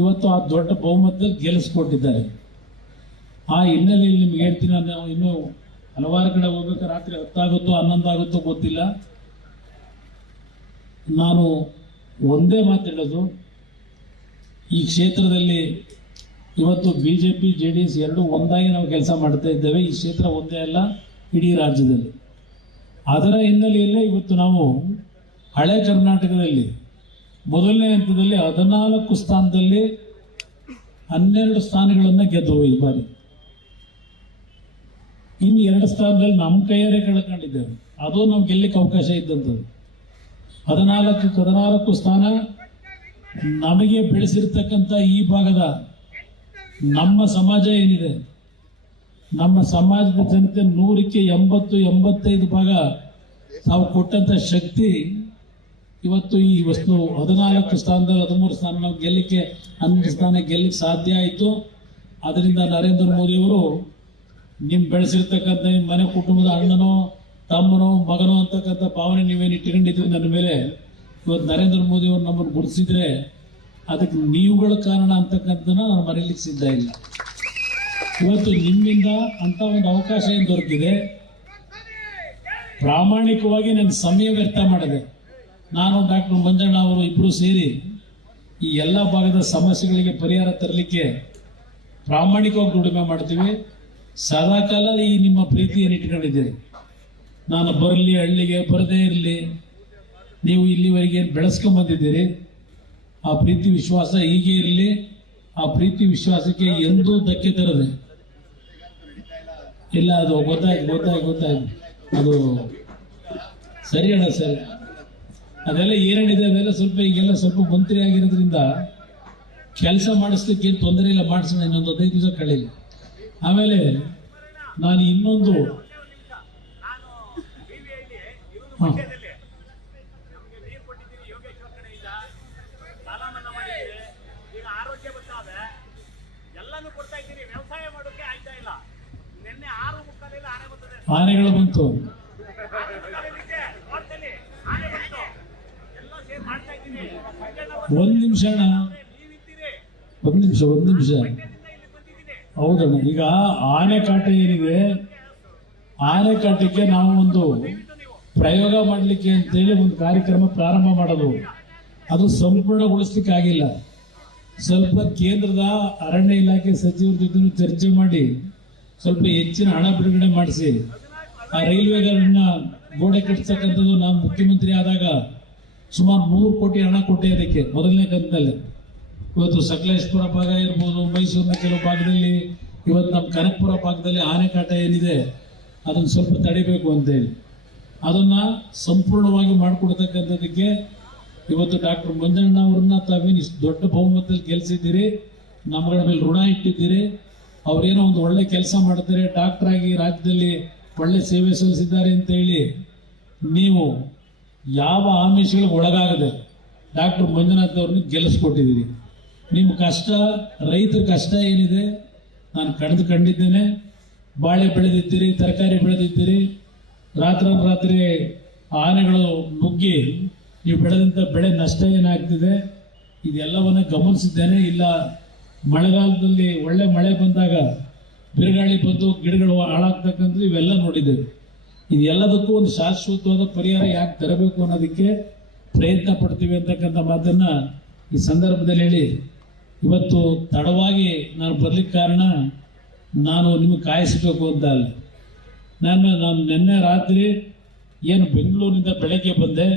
ಇವತ್ತು ಆ ದೊಡ್ಡ ಬಹುಮತದಲ್ಲಿ ಗೆಲ್ಲಿಸ್ಕೊಟ್ಟಿದ್ದಾರೆ. ಆ ಹಿನ್ನೆಲೆಯಲ್ಲಿ ನಿಮ್ಗೆ ಹೇಳ್ತೀನಿ, ನಾವು ಇನ್ನೂ ಹಲವಾರು ಕಡೆ ಹೋಗ್ಬೇಕು, ರಾತ್ರಿ 10 ಆಗುತ್ತೋ 11 ಆಗುತ್ತೋ ಗೊತ್ತಿಲ್ಲ. ನಾನು ಒಂದೇ ಮಾತು ಹೇಳೋದು, ಈ ಕ್ಷೇತ್ರದಲ್ಲಿ ಇವತ್ತು BJP JDS ಎರಡೂ ಒಂದಾಗಿ ನಾವು ಕೆಲಸ ಮಾಡ್ತಾ ಇದ್ದೇವೆ. ಈ ಕ್ಷೇತ್ರ ಒಂದೇ ಅಲ್ಲ, ಇಡೀ ರಾಜ್ಯದಲ್ಲಿ. ಅದರ ಹಿನ್ನೆಲೆಯಲ್ಲೇ ಇವತ್ತು ನಾವು ಹಳೆ ಕರ್ನಾಟಕದಲ್ಲಿ ಮೊದಲನೇ ಹಂತದಲ್ಲಿ 14 ಸ್ಥಾನದಲ್ಲಿ 12 ಸ್ಥಾನಗಳನ್ನು ಗೆದ್ದು ಈ ಬಾರಿ. ಇನ್ನು 2 ಸ್ಥಾನದಲ್ಲಿ ನಮ್ಮ ಕೈಯಾರೆ ಕಳ್ಕೊಂಡಿದ್ದೇವೆ. ಅದು ನಾವು ಗೆಲ್ಲಕ್ಕೆ ಅವಕಾಶ ಇದ್ದಂಥದ್ದು. 14 ಸ್ಥಾನ ನಮಗೆ ಬೆಳೆಸಿರ್ತಕ್ಕಂಥ ಈ ಭಾಗದ ನಮ್ಮ ಸಮಾಜ ಏನಿದೆ, ನಮ್ಮ ಸಮಾಜದ ಜನತೆ 100ಕ್ಕೆ 80-85 ಭಾಗ ನಾವು ಕೊಟ್ಟಂಥ ಶಕ್ತಿ ಇವತ್ತು ಈ ವಸ್ತು 14 ಸ್ಥಾನದಲ್ಲಿ 13 ಸ್ಥಾನ ನಾವು ಗೆಲ್ಲಕ್ಕೆ 12 ಸ್ಥಾನ ಗೆಲ್ಲಕ್ಕೆ ಸಾಧ್ಯ ಆಯಿತು. ಅದರಿಂದ ನರೇಂದ್ರ ಮೋದಿಯವರು ನಿಮ್ಮ ಬೆಳೆಸಿರ್ತಕ್ಕಂಥ ನಿಮ್ಮ ಮನೆ ಕುಟುಂಬದ ಅಣ್ಣನೋ ತಮ್ಮನೋ ಮಗನೋ ಅಂತಕ್ಕಂಥ ಭಾವನೆ ನೀವೇನು ಇಟ್ಕೊಂಡಿದ್ರಿ ನನ್ನ ಮೇಲೆ, ಇವತ್ತು ನರೇಂದ್ರ ಮೋದಿಯವರು ನಮ್ಮನ್ನು ಗುರುತಿಸಿದ್ರೆ ಅದಕ್ಕೆ ನೀವುಗಳ ಕಾರಣ ಅಂತಕ್ಕಂಥದ್ದನ್ನ ನಾನು ಮರೀಲಿಕ್ಕೆ ಸಿದ್ಧ ಇಲ್ಲ. ಇವತ್ತು ನಿಮ್ಮಿಂದ ಅಂತ ಒಂದು ಅವಕಾಶ ಏನು ದೊರಕಿದೆ. ಪ್ರಾಮಾಣಿಕವಾಗಿ ನನ್ನ ಸಮಯ ವ್ಯರ್ಥ ಮಾಡಿದೆ. ನಾನು ಡಾಕ್ಟರ್ ಮಂಜಣ್ಣ ಅವರು ಇಬ್ಬರು ಸೇರಿ ಈ ಎಲ್ಲ ಭಾಗದ ಸಮಸ್ಯೆಗಳಿಗೆ ಪರಿಹಾರ ತರಲಿಕ್ಕೆ ಪ್ರಾಮಾಣಿಕವಾಗಿ ದುಡಿಮೆ ಮಾಡ್ತೀವಿ. ಸದಾಕಾಲ ಈ ನಿಮ್ಮ ಪ್ರೀತಿಯನ್ನು ಇಟ್ಕೊಂಡಿದ್ದೀರಿ. ನಾನು ಬರಲಿ, ಹಳ್ಳಿಗೆ ಬರದೇ ಇರಲಿ, ನೀವು ಇಲ್ಲಿವರೆಗೆ ಬೆಳೆಸ್ಕೊಂಡ್ಬಂದಿದ್ದೀರಿ. ಆ ಪ್ರೀತಿ ವಿಶ್ವಾಸ ಹೀಗೆ ಇರಲಿ. ಆ ಪ್ರೀತಿ ವಿಶ್ವಾಸಕ್ಕೆ ಎಂದೂ ಧಕ್ಕೆ ತರದೆ ಇಲ್ಲ. ಅದು ಗೊತ್ತಾಯ್ತು. ಅದು ಸರಿ ಅಣ್ಣ, ಸರಿ. ಅದೆಲ್ಲ ಏನೇನಿದೆ ಅವೆಲ್ಲ ಸ್ವಲ್ಪ ಈಗೆಲ್ಲ ಸ್ವಲ್ಪ ಮಂತ್ರಿ ಆಗಿರೋದ್ರಿಂದ ಕೆಲಸ ಮಾಡಿಸ್ಲಿಕ್ಕೆ ಏನು ತೊಂದರೆ ಇಲ್ಲ, ಮಾಡಿಸೋಣ. ಇನ್ನೊಂದು 15 ದಿವಸ ಕಳೀಲಿ. ಆಮೇಲೆ ನಾನು ಇನ್ನೊಂದು ಆನೆಗಳು ಬಂತು. ಒಂದು ನಿಮಿಷ ಅಣ್ಣ, ಒಂದು ನಿಮಿಷ. ಹೌದಣ್ಣ, ಈಗ ಆನೆ ಕಾಟ ಏನಿದೆ, ಆನೆ ಕಾಟಕ್ಕೆ ನಾವು ಒಂದು ಪ್ರಯೋಗ ಮಾಡಲಿಕ್ಕೆ ಅಂತೇಳಿ ಒಂದು ಕಾರ್ಯಕ್ರಮ ಪ್ರಾರಂಭ ಮಾಡೋದು. ಅದು ಸಂಪೂರ್ಣಗೊಳಿಸ್ಲಿಕ್ಕೆ ಆಗಿಲ್ಲ. ಸ್ವಲ್ಪ ಕೇಂದ್ರದ ಅರಣ್ಯ ಇಲಾಖೆ ಸಚಿವರ ಜೊತೆ ಚರ್ಚೆ ಮಾಡಿ ಸ್ವಲ್ಪ ಹೆಚ್ಚಿನ ಹಣ ಬಿಡುಗಡೆ ಮಾಡಿಸಿ ಆ ರೈಲ್ವೆಗಳನ್ನ ಗೋಡೆ ಕಟ್ಟಿಸ್ತಕ್ಕಂಥದ್ದು. ನಾನು ಮುಖ್ಯಮಂತ್ರಿ ಆದಾಗ ಸುಮಾರು 100 ಕೋಟಿ ಹಣ ಕೊಟ್ಟೆ ಅದಕ್ಕೆ ಮೊದಲನೇ ಕಂತಿನಲ್ಲಿ. ಇವತ್ತು ಸಕಲೇಶ್ಪುರ ಭಾಗ ಇರ್ಬೋದು, ಮೈಸೂರಿನ ಕೆಲವು ಭಾಗದಲ್ಲಿ, ಇವತ್ತು ನಮ್ಮ ಕನಕಪುರ ಭಾಗದಲ್ಲಿ ಆನೆಕಾಟ ಏನಿದೆ ಅದನ್ನು ಸ್ವಲ್ಪ ತಡಿಬೇಕು ಅಂತೇಳಿ ಅದನ್ನ ಸಂಪೂರ್ಣವಾಗಿ ಮಾಡಿಕೊಡ್ತಕ್ಕಂಥದ್ದಕ್ಕೆ ಇವತ್ತು ಡಾಕ್ಟರ್ ಮಂಜಣ್ಣ ಅವ್ರನ್ನ ತಾವೇನು ಇಷ್ಟು ದೊಡ್ಡ ಬಹುಮತದಲ್ಲಿ ಗೆಲ್ಸಿದ್ದೀರಿ, ನಮ್ಮಗಳ ಮೇಲೆ ಋಣ ಇಟ್ಟಿದ್ದೀರಿ. ಅವ್ರೇನೋ ಒಂದು ಒಳ್ಳೆ ಕೆಲಸ ಮಾಡ್ತಾರೆ, ಡಾಕ್ಟರ್ ಆಗಿ ರಾಜ್ಯದಲ್ಲಿ ಒಳ್ಳೆ ಸೇವೆ ಸಲ್ಲಿಸಿದ್ದಾರೆ ಅಂತ ಹೇಳಿ ನೀವು ಯಾವ ಆಮಿಷಗಳಿಗೆ ಒಳಗಾಗದೆ ಡಾಕ್ಟರ್ ಮಂಜುನಾಥ್ ಅವ್ರನ್ನ ಗೆಲ್ಲಿಸ್ಕೊಟ್ಟಿದ್ದೀರಿ. ನಿಮ್ಮ ಕಷ್ಟ, ರೈತರ ಕಷ್ಟ ಏನಿದೆ ನಾನು ಕಂಡಿದ್ದೇನೆ. ಬಾಳೆ ಬೆಳೆದಿದ್ದೀರಿ, ತರಕಾರಿ ಬೆಳೆದಿದ್ದೀರಿ, ರಾತ್ರಿ ಆನೆಗಳು ನುಗ್ಗಿ ನೀವು ಬೆಳೆದಂಥ ಬೆಳೆ ನಷ್ಟ ಏನಾಗ್ತಿದೆ ಇದೆಲ್ಲವನ್ನ ಗಮನಿಸಿದ್ದೇನೆ. ಇಲ್ಲ ಮಳೆಗಾಲದಲ್ಲಿ ಒಳ್ಳೆ ಮಳೆ ಬಂದಾಗ ಬಿರುಗಾಳಿ ಬಂದು ಗಿಡಗಳು ಹಾಳಾಗ್ತಕ್ಕಂಥದ್ದು ಇವೆಲ್ಲ ನೋಡಿದ್ದೇವೆ. ಇದೆಲ್ಲದಕ್ಕೂ ಒಂದು ಶಾಶ್ವತವಾದ ಪರಿಹಾರ ಯಾಕೆ ತರಬೇಕು ಅನ್ನೋದಕ್ಕೆ ಪ್ರಯತ್ನ ಪಡ್ತೀವಿ ಅಂತಕ್ಕಂಥ ಮಾತನ್ನ ಈ ಸಂದರ್ಭದಲ್ಲಿ ಹೇಳಿ, ಇವತ್ತು ತಡವಾಗಿ ನಾನು ಬರ್ಲಿಕ್ಕೆ ಕಾರಣ ನಾನು ನಿಮಗೆ ಕಾಯಿಸಬೇಕು ಅಂತ ಅಲ್ಲ. ನಾನು ನಿನ್ನೆ ರಾತ್ರಿ ಏನು ಬೆಂಗಳೂರಿನಿಂದ ಬೆಳಗ್ಗೆ ಬಂದೆ,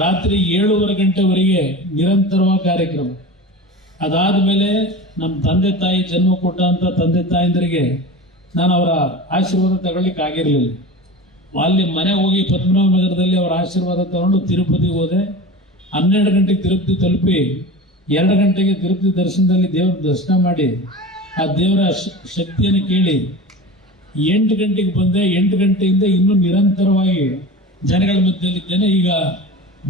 ರಾತ್ರಿ 7:30 ಗಂಟೆವರೆಗೆ ನಿರಂತರವಾದ ಕಾರ್ಯಕ್ರಮ. ಅದಾದ ಮೇಲೆ ನಮ್ಮ ತಂದೆ ತಾಯಿ ಜನ್ಮ ಕೊಟ್ಟಂಥ ತಂದೆ ತಾಯಂದರಿಗೆ ನಾನು ಅವರ ಆಶೀರ್ವಾದ ತಗೊಳ್ಳಿಕ್ಕೆ ಆಗಿರಲಿಲ್ಲ. ಅಲ್ಲಿ ಮನೆ ಹೋಗಿ ಪದ್ಮನಾಭ ನಗರದಲ್ಲಿ ಅವರ ಆಶೀರ್ವಾದ ತಗೊಂಡು ತಿರುಪತಿಗೆ ಹೋದೆ. 12 ಗಂಟೆಗೆ ತಿರುಪತಿ ತಲುಪಿ 2 ಗಂಟೆಗೆ ತಿರುಪತಿ ದರ್ಶನದಲ್ಲಿ ದೇವರ ದರ್ಶನ ಮಾಡಿ ಆ ದೇವರ ಶಕ್ತಿಯನ್ನು ಕೇಳಿ 8 ಗಂಟೆಗೆ ಬಂದೆ. 8 ಗಂಟೆಯಿಂದ ಇನ್ನೂ ನಿರಂತರವಾಗಿ ಜನಗಳ ಮಧ್ಯದಲ್ಲಿದ್ದೇನೆ. ಈಗ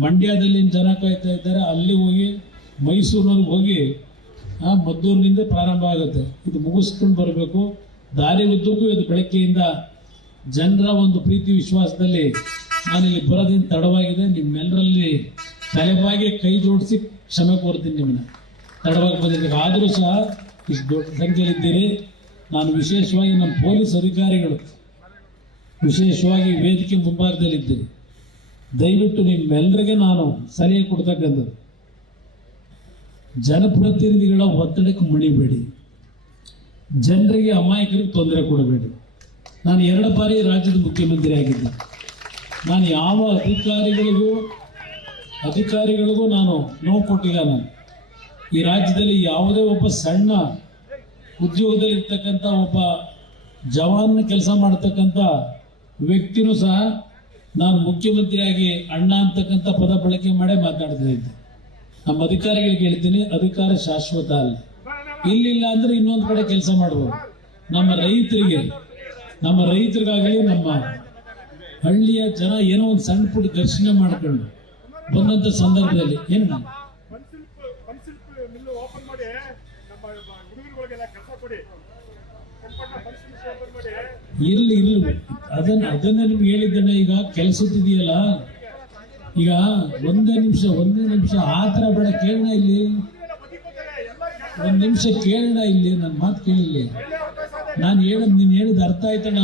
ಮಂಡ್ಯದಲ್ಲಿ ಜನ ಕಾಯ್ತಾ ಇದ್ದಾರೆ, ಅಲ್ಲಿ ಹೋಗಿ ಮೈಸೂರಿನಲ್ಲಿ ಹೋಗಿ ಮದ್ದೂರಿನಿಂದ ಪ್ರಾರಂಭ ಆಗುತ್ತೆ. ಇದು ಮುಗಿಸ್ಕೊಂಡು ಬರಬೇಕು. ದಾರಿ ಉದ್ದಕ್ಕೂ ಇದು ಬೆಳಗ್ಗೆಯಿಂದ ಜನರ ಒಂದು ಪ್ರೀತಿ ವಿಶ್ವಾಸದಲ್ಲಿ ನಾನಿಲ್ಲಿ ಬರೋದಿಂದ ತಡವಾಗಿದೆ. ನಿಮ್ಮೆಲ್ಲರಲ್ಲಿ ತಲೆಬಾಗಿ ಕೈ ಜೋಡಿಸಿ ಕ್ಷಮೆ ಕೋರ್ತೀನಿ ನಿಮ್ಮನ್ನ ತಡವಾಗಿ ಬಂದಿದ್ದಕ್ಕೆ. ಆದರೂ ಸಹ ಇಷ್ಟು ದೊಡ್ಡ ಸಂಖ್ಯೆಯಲ್ಲಿದ್ದೀರಿ. ನಾನು ವಿಶೇಷವಾಗಿ ನಮ್ಮ ಪೊಲೀಸ್ ಅಧಿಕಾರಿಗಳು ವಿಶೇಷವಾಗಿ ವೇದಿಕೆ ಮುಂಭಾಗದಲ್ಲಿದ್ದೀರಿ. ದಯವಿಟ್ಟು ನಿಮ್ಮೆಲ್ಲರಿಗೆ ನಾನು ಸಲಹೆ ಕೊಡ್ತಕ್ಕಂಥದ್ದು, ಜನಪ್ರತಿನಿಧಿಗಳ ಒತ್ತಡಕ್ಕೆ ಮಣಿಬೇಡಿ, ಜನರಿಗೆ ಅಮಾಯಕರಿಗೆ ತೊಂದರೆ ಕೊಡಬೇಡಿ. ನಾನು 2 ಬಾರಿ ರಾಜ್ಯದ ಮುಖ್ಯಮಂತ್ರಿ ಆಗಿದ್ದೆ. ನಾನು ಯಾವ ಅಧಿಕಾರಿಗಳಿಗೂ ನಾನು ನೋವು ಕೊಟ್ಟಿಲ್ಲ. ನಾನು ಈ ರಾಜ್ಯದಲ್ಲಿ ಯಾವುದೇ ಒಬ್ಬ ಸಣ್ಣ ಉದ್ಯೋಗದಲ್ಲಿ ಇರ್ತಕ್ಕಂಥ ಒಬ್ಬ ಜವಾನ್ ಕೆಲಸ ಮಾಡ್ತಕ್ಕಂಥ ವ್ಯಕ್ತಿನೂ ಸಹ ನಾನು ಮುಖ್ಯಮಂತ್ರಿಯಾಗಿ ಅಣ್ಣ ಅಂತಕ್ಕಂಥ ಪದ ಬಳಕೆ ಮಾಡೇ ಮಾತಾಡ್ತಾ ಇದ್ದೆ. ನಮ್ಮ ಅಧಿಕಾರಿಗಳಿಗೆ ಹೇಳ್ತೀನಿ, ಅಧಿಕಾರ ಶಾಶ್ವತ ಅಲ್ಲ. ಇಲ್ಲಿಲ್ಲ ಅಂದ್ರೆ ಇನ್ನೊಂದು ಕಡೆ ಕೆಲಸ ಮಾಡ್ಬೋದು. ನಮ್ಮ ರೈತರಿಗಾಗಲಿ ನಮ್ಮ ಹಳ್ಳಿಯ ಜನ ಏನೋ ಒಂದು ಸಣ್ಣ ಪುಟ್ಟ ಘರ್ಷಣೆ ಮಾಡ್ಕೊಂಡು ಬಂದಂತ ಸಂದರ್ಭದಲ್ಲಿ ಏನು ಇರ್ಲಿ ಅದನ್ನ ನಿಮ್ಗೆ ಹೇಳಿದ್ದೇನೆ. ಈಗ ಕೆಲಸದಿದೆಯಲ್ಲ, ಈಗ ಒಂದೇ ನಿಮಿಷ ಆತರ ಬೇಡ, ಕೇಳೋಣ ಇಲ್ಲಿ, ಒಂದ್ ನಿಮಿಷ ಕೇಳೋಣ ಇಲ್ಲಿ, ನನ್ನ ಮಾತು ಕೇಳಿಲ್ಲ. ನೀನ್ ಹೇಳಿದ ಅರ್ಥ ಆಯ್ತಣ್ಣ,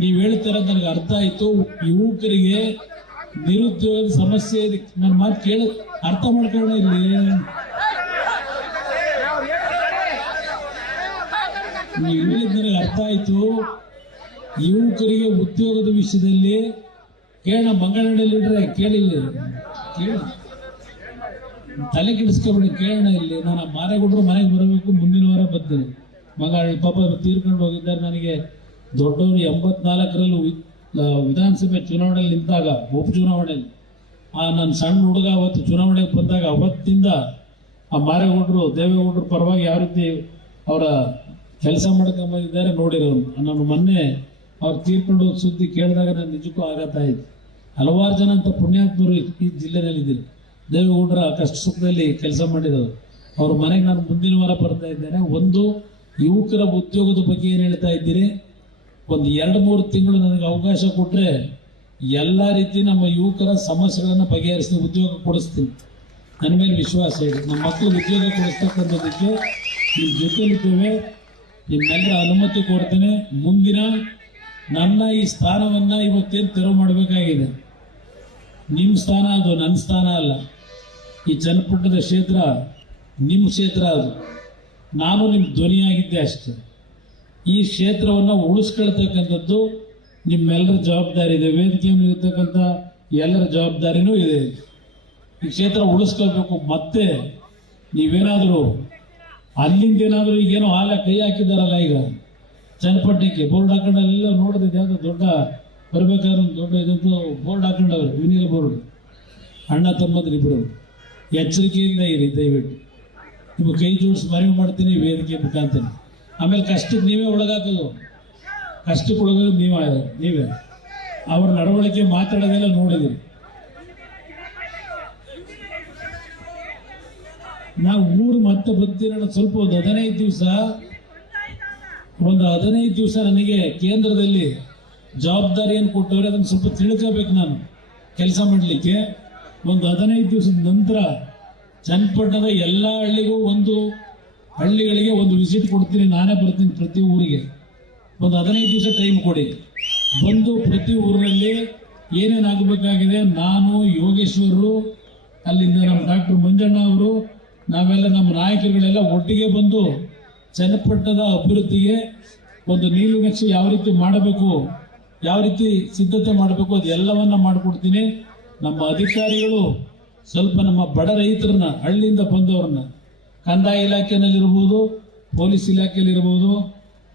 ನೀವ್ ಹೇಳ್ತಾರ ನನಗೆ ಅರ್ಥ ಆಯ್ತು. ಯುವಕರಿಗೆ ನಿರುದ್ಯೋಗದ ಸಮಸ್ಯೆ ಇದೆ, ನನ್ನ ಮಾತು ಕೇಳಿ ಅರ್ಥ ಮಾಡ್ಕೊಳ್ಳೋಣ ಇಲ್ಲಿ. ನೀವು ಹೇಳಿದ ನನಗೆ ಅರ್ಥ ಆಯ್ತು. ಯುವಕರಿಗೆ ಉದ್ಯೋಗದ ವಿಷಯದಲ್ಲಿ ಕೇಳ ಮಂಗಳೂರಲ್ಲಿ ಇಡ್ರೆ ಕೇಳಿ ತಲೆ ಕೆಡಿಸ್ಕೊಬೇಡಿ, ಕೇಳೋಣ ಇಲ್ಲಿ. ನಾನು ಮಾರೇಗೌಡರು ಮನೆಗೆ ಬರಬೇಕು, ಮುಂದಿನ ವಾರ ಬರ್ತೀನಿ. ಪಾಪ ತೀರ್ಕೊಂಡು ಹೋಗಿದ್ದಾರೆ. ನನಗೆ ದೊಡ್ಡವರು 84ರಲ್ಲಿ ವಿಧಾನಸಭೆ ಚುನಾವಣೆಯಲ್ಲಿ ನಿಂತಾಗ, ಉಪಚುನಾವಣೆಯಲ್ಲಿ ನಾನು ಸಣ್ಣ ಹುಡುಗ ಅವತ್ತು ಚುನಾವಣೆಗೆ ಬಂದಾಗ ಅವತ್ತಿಂದ ಆ ಮಾರೇಗೌಡರು ದೇವೇಗೌಡರು ಪರವಾಗಿ ಯಾವ ರೀತಿ ಅವರ ಕೆಲಸ ಮಾಡ್ಕೊಂಬಂದಿದ್ದಾರೆ ನೋಡಿರೋರು. ನಾನು ಮೊನ್ನೆ ಅವ್ರು ತೀರ್ಕೊಂಡು ಸುದ್ದಿ ಕೇಳಿದಾಗ ನಾನು ನಿಜಕ್ಕೂ ಆಘಾತ ಆಯಿತು. ಹಲವಾರು ಜನ ಅಂತ ಪುಣ್ಯಾತ್ಮರು ಈ ಜಿಲ್ಲೆಯಲ್ಲಿದ್ದೀರಿ. ದೇವೇಗೌಡರ ಕಷ್ಟ ಸುಖದಲ್ಲಿ ಕೆಲಸ ಮಾಡಿದವರು. ಅವ್ರ ಮನೆಗೆ ನಾನು ಮುಂದಿನ ವಾರ ಬರ್ತಾ ಇದ್ದೇನೆ. ಒಂದು ಯುವಕರ ಉದ್ಯೋಗದ ಬಗ್ಗೆ ಏನು ಹೇಳ್ತಾ ಇದ್ದೀರಿ, ಒಂದು 2-3 ತಿಂಗಳು ನನಗೆ ಅವಕಾಶ ಕೊಟ್ಟರೆ ಎಲ್ಲ ರೀತಿ ನಮ್ಮ ಯುವಕರ ಸಮಸ್ಯೆಗಳನ್ನು ಬಗೆಹರಿಸ್ತೀನಿ, ಉದ್ಯೋಗ ಕೊಡಿಸ್ತೀನಿ. ನನ್ನ ಮೇಲೆ ವಿಶ್ವಾಸ ಇದೆ. ನಮ್ಮ ಮಕ್ಕಳಿಗೆ ಉದ್ಯೋಗ ಕೊಡಿಸ್ತಕ್ಕಂಥದ್ದಕ್ಕೆ ನಿಮ್ಮ ಜೊತೆಲಿದ್ದೇವೆ. ನಿಮ್ಮೆಲ್ಲರ ಅನುಮತಿ ಕೊಡ್ತೇನೆ. ಮುಂದಿನ ನನ್ನ ಈ ಸ್ಥಾನವನ್ನು ಇವತ್ತೇನು ತೆರವು ಮಾಡಬೇಕಾಗಿದೆ, ನಿಮ್ಮ ಸ್ಥಾನ ಅದು, ನನ್ನ ಸ್ಥಾನ ಅಲ್ಲ. ಈ ಚನ್ನಪಟ್ಟಣದ ಕ್ಷೇತ್ರ ನಿಮ್ಮ ಕ್ಷೇತ್ರ, ಅದು ನಾನು ನಿಮ್ಮ ಧ್ವನಿಯಾಗಿದ್ದೆ ಅಷ್ಟೆ. ಈ ಕ್ಷೇತ್ರವನ್ನು ಉಳಿಸ್ಕೊಳ್ತಕ್ಕಂಥದ್ದು ನಿಮ್ಮೆಲ್ಲರ ಜವಾಬ್ದಾರಿ ಇದೆ. ವೇದಿಕೆ ಮೇಲೆ ಇರ್ತಕ್ಕಂಥ ಎಲ್ಲರ ಜವಾಬ್ದಾರಿನೂ ಇದೆ. ಈ ಕ್ಷೇತ್ರ ಉಳಿಸ್ಕೊಳ್ಬೇಕು. ಮತ್ತೆ ನೀವೇನಾದರೂ ಅಲ್ಲಿಂದ ಏನಾದರೂ ಈಗೇನೋ ಕೈ ಹಾಕಿದಾರಲ್ಲ, ಈಗ ಚನ್ನಪಟ್ಟಣಕ್ಕೆ ಬೋರ್ಡ್ ಹಾಕೊಂಡೆಲ್ಲ ನೋಡಿದೆ. ಯಾವುದೋ ದೊಡ್ಡ ಬರ್ಬೇಕಾದ್ರೆ ದೊಡ್ಡ ಇದಂತೂ ಬೋರ್ಡ್ ಹಾಕೊಂಡವ್ರು, ವಿನಿಯಲ್ ಬೋರ್ಡ್. ಅಣ್ಣ ತಮ್ಮಂದ್ರೆ ಇಬ್ಬರು ಎಚ್ಚರಿಕೆಯಿಂದ ಇರಿ ದಯವಿಟ್ಟು. ನಿಮಗೆ ಕೈ ಜೋಡಿಸಿ ಮನವಿ ಮಾಡ್ತೀನಿ ವೇದಿಕೆ ಮುಖಾಂತರ. ಆಮೇಲೆ ಕಷ್ಟಕ್ಕೆ ನೀವೇ ಒಳಗಾಕೋದು, ಕಷ್ಟಕ್ಕೆ ಒಳಗೋದು ನೀವೇ. ಅವ್ರ ನಡವಳಿಕೆ ಮಾತಾಡೋದೆಲ್ಲ ನೋಡಿದಿರಿ. ನಾವು ಊರು ಮತ್ತೆ ಬರ್ತೀರ ಸ್ವಲ್ಪ ಒಂದು 15 ದಿವಸ ನನಗೆ ಕೇಂದ್ರದಲ್ಲಿ ಜವಾಬ್ದಾರಿಯನ್ನು ಕೊಟ್ಟವ್ರೆ. ಅದನ್ನು ಸ್ವಲ್ಪ ತಿಳ್ಕೋಬೇಕು ನಾನು ಕೆಲಸ ಮಾಡಲಿಕ್ಕೆ. ಒಂದು 15 ದಿವಸದ ನಂತರ ಚನ್ನಪಟ್ಟಣದ ಎಲ್ಲ ಹಳ್ಳಿಗಳಿಗೆ ಒಂದು ವಿಸಿಟ್ ಕೊಡ್ತೀನಿ. ನಾನೇ ಬರ್ತೀನಿ ಪ್ರತಿ ಊರಿಗೆ. ಒಂದು 15 ದಿವಸ ಟೈಮ್ ಕೊಡಿ. ಬಂದು ಪ್ರತಿ ಊರಿನಲ್ಲಿ ಏನೇನಾಗಬೇಕಾಗಿದೆ, ನಾನು, ಯೋಗೇಶ್ವರರು, ಅಲ್ಲಿಂದ ನಮ್ಮ ಡಾಕ್ಟರ್ ಮಂಜಣ್ಣ ಅವರು, ನಾವೆಲ್ಲ ನಮ್ಮ ನಾಯಕರುಗಳೆಲ್ಲ ಒಟ್ಟಿಗೆ ಬಂದು ಚನ್ನಪಟ್ಟಣದ ಅಭಿವೃದ್ಧಿಗೆ ಒಂದು ನೀಲನಕ್ಷೆ ಯಾವ ರೀತಿ ಮಾಡಬೇಕು, ಯಾವ ರೀತಿ ಸಿದ್ಧತೆ ಮಾಡಬೇಕು, ಅದೆಲ್ಲವನ್ನ ಮಾಡಿಕೊಡ್ತೀನಿ. ನಮ್ಮ ಅಧಿಕಾರಿಗಳು ಸ್ವಲ್ಪ ನಮ್ಮ ಬಡ ರೈತರನ್ನ, ಹಳ್ಳಿಯಿಂದ ಬಂದವ್ರನ್ನ, ಕಂದಾಯ ಇಲಾಖೆಯಲ್ಲಿರ್ಬೋದು, ಪೊಲೀಸ್ ಇಲಾಖೆಯಲ್ಲಿರ್ಬೋದು,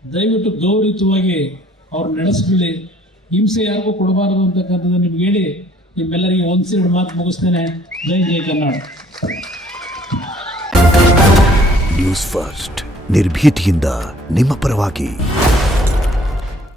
ದಯವಿಟ್ಟು ಗೌರವಯುತವಾಗಿ ಅವ್ರು ನಡೆಸ್ಕೊಳ್ಳಿ. ಹಿಂಸೆ ಯಾರಿಗೂ ಕೊಡಬಾರದು ಅಂತಕ್ಕಂಥದ್ದು ನಿಮ್ಗೆ ಹೇಳಿ ನಿಮ್ಮೆಲ್ಲರಿಗೆ ಒಂದ್ಸೆರಡು ಮಾತು ಮುಗಿಸ್ತೇನೆ. ಜೈ ಜೈ ಕನ್ನಡ. ನ್ಯೂಸ್ ಫಸ್ಟ್, ನಿರ್ಭೀತಿಯಿಂದ ನಿಮ್ಮ ಪರವಾಗಿ.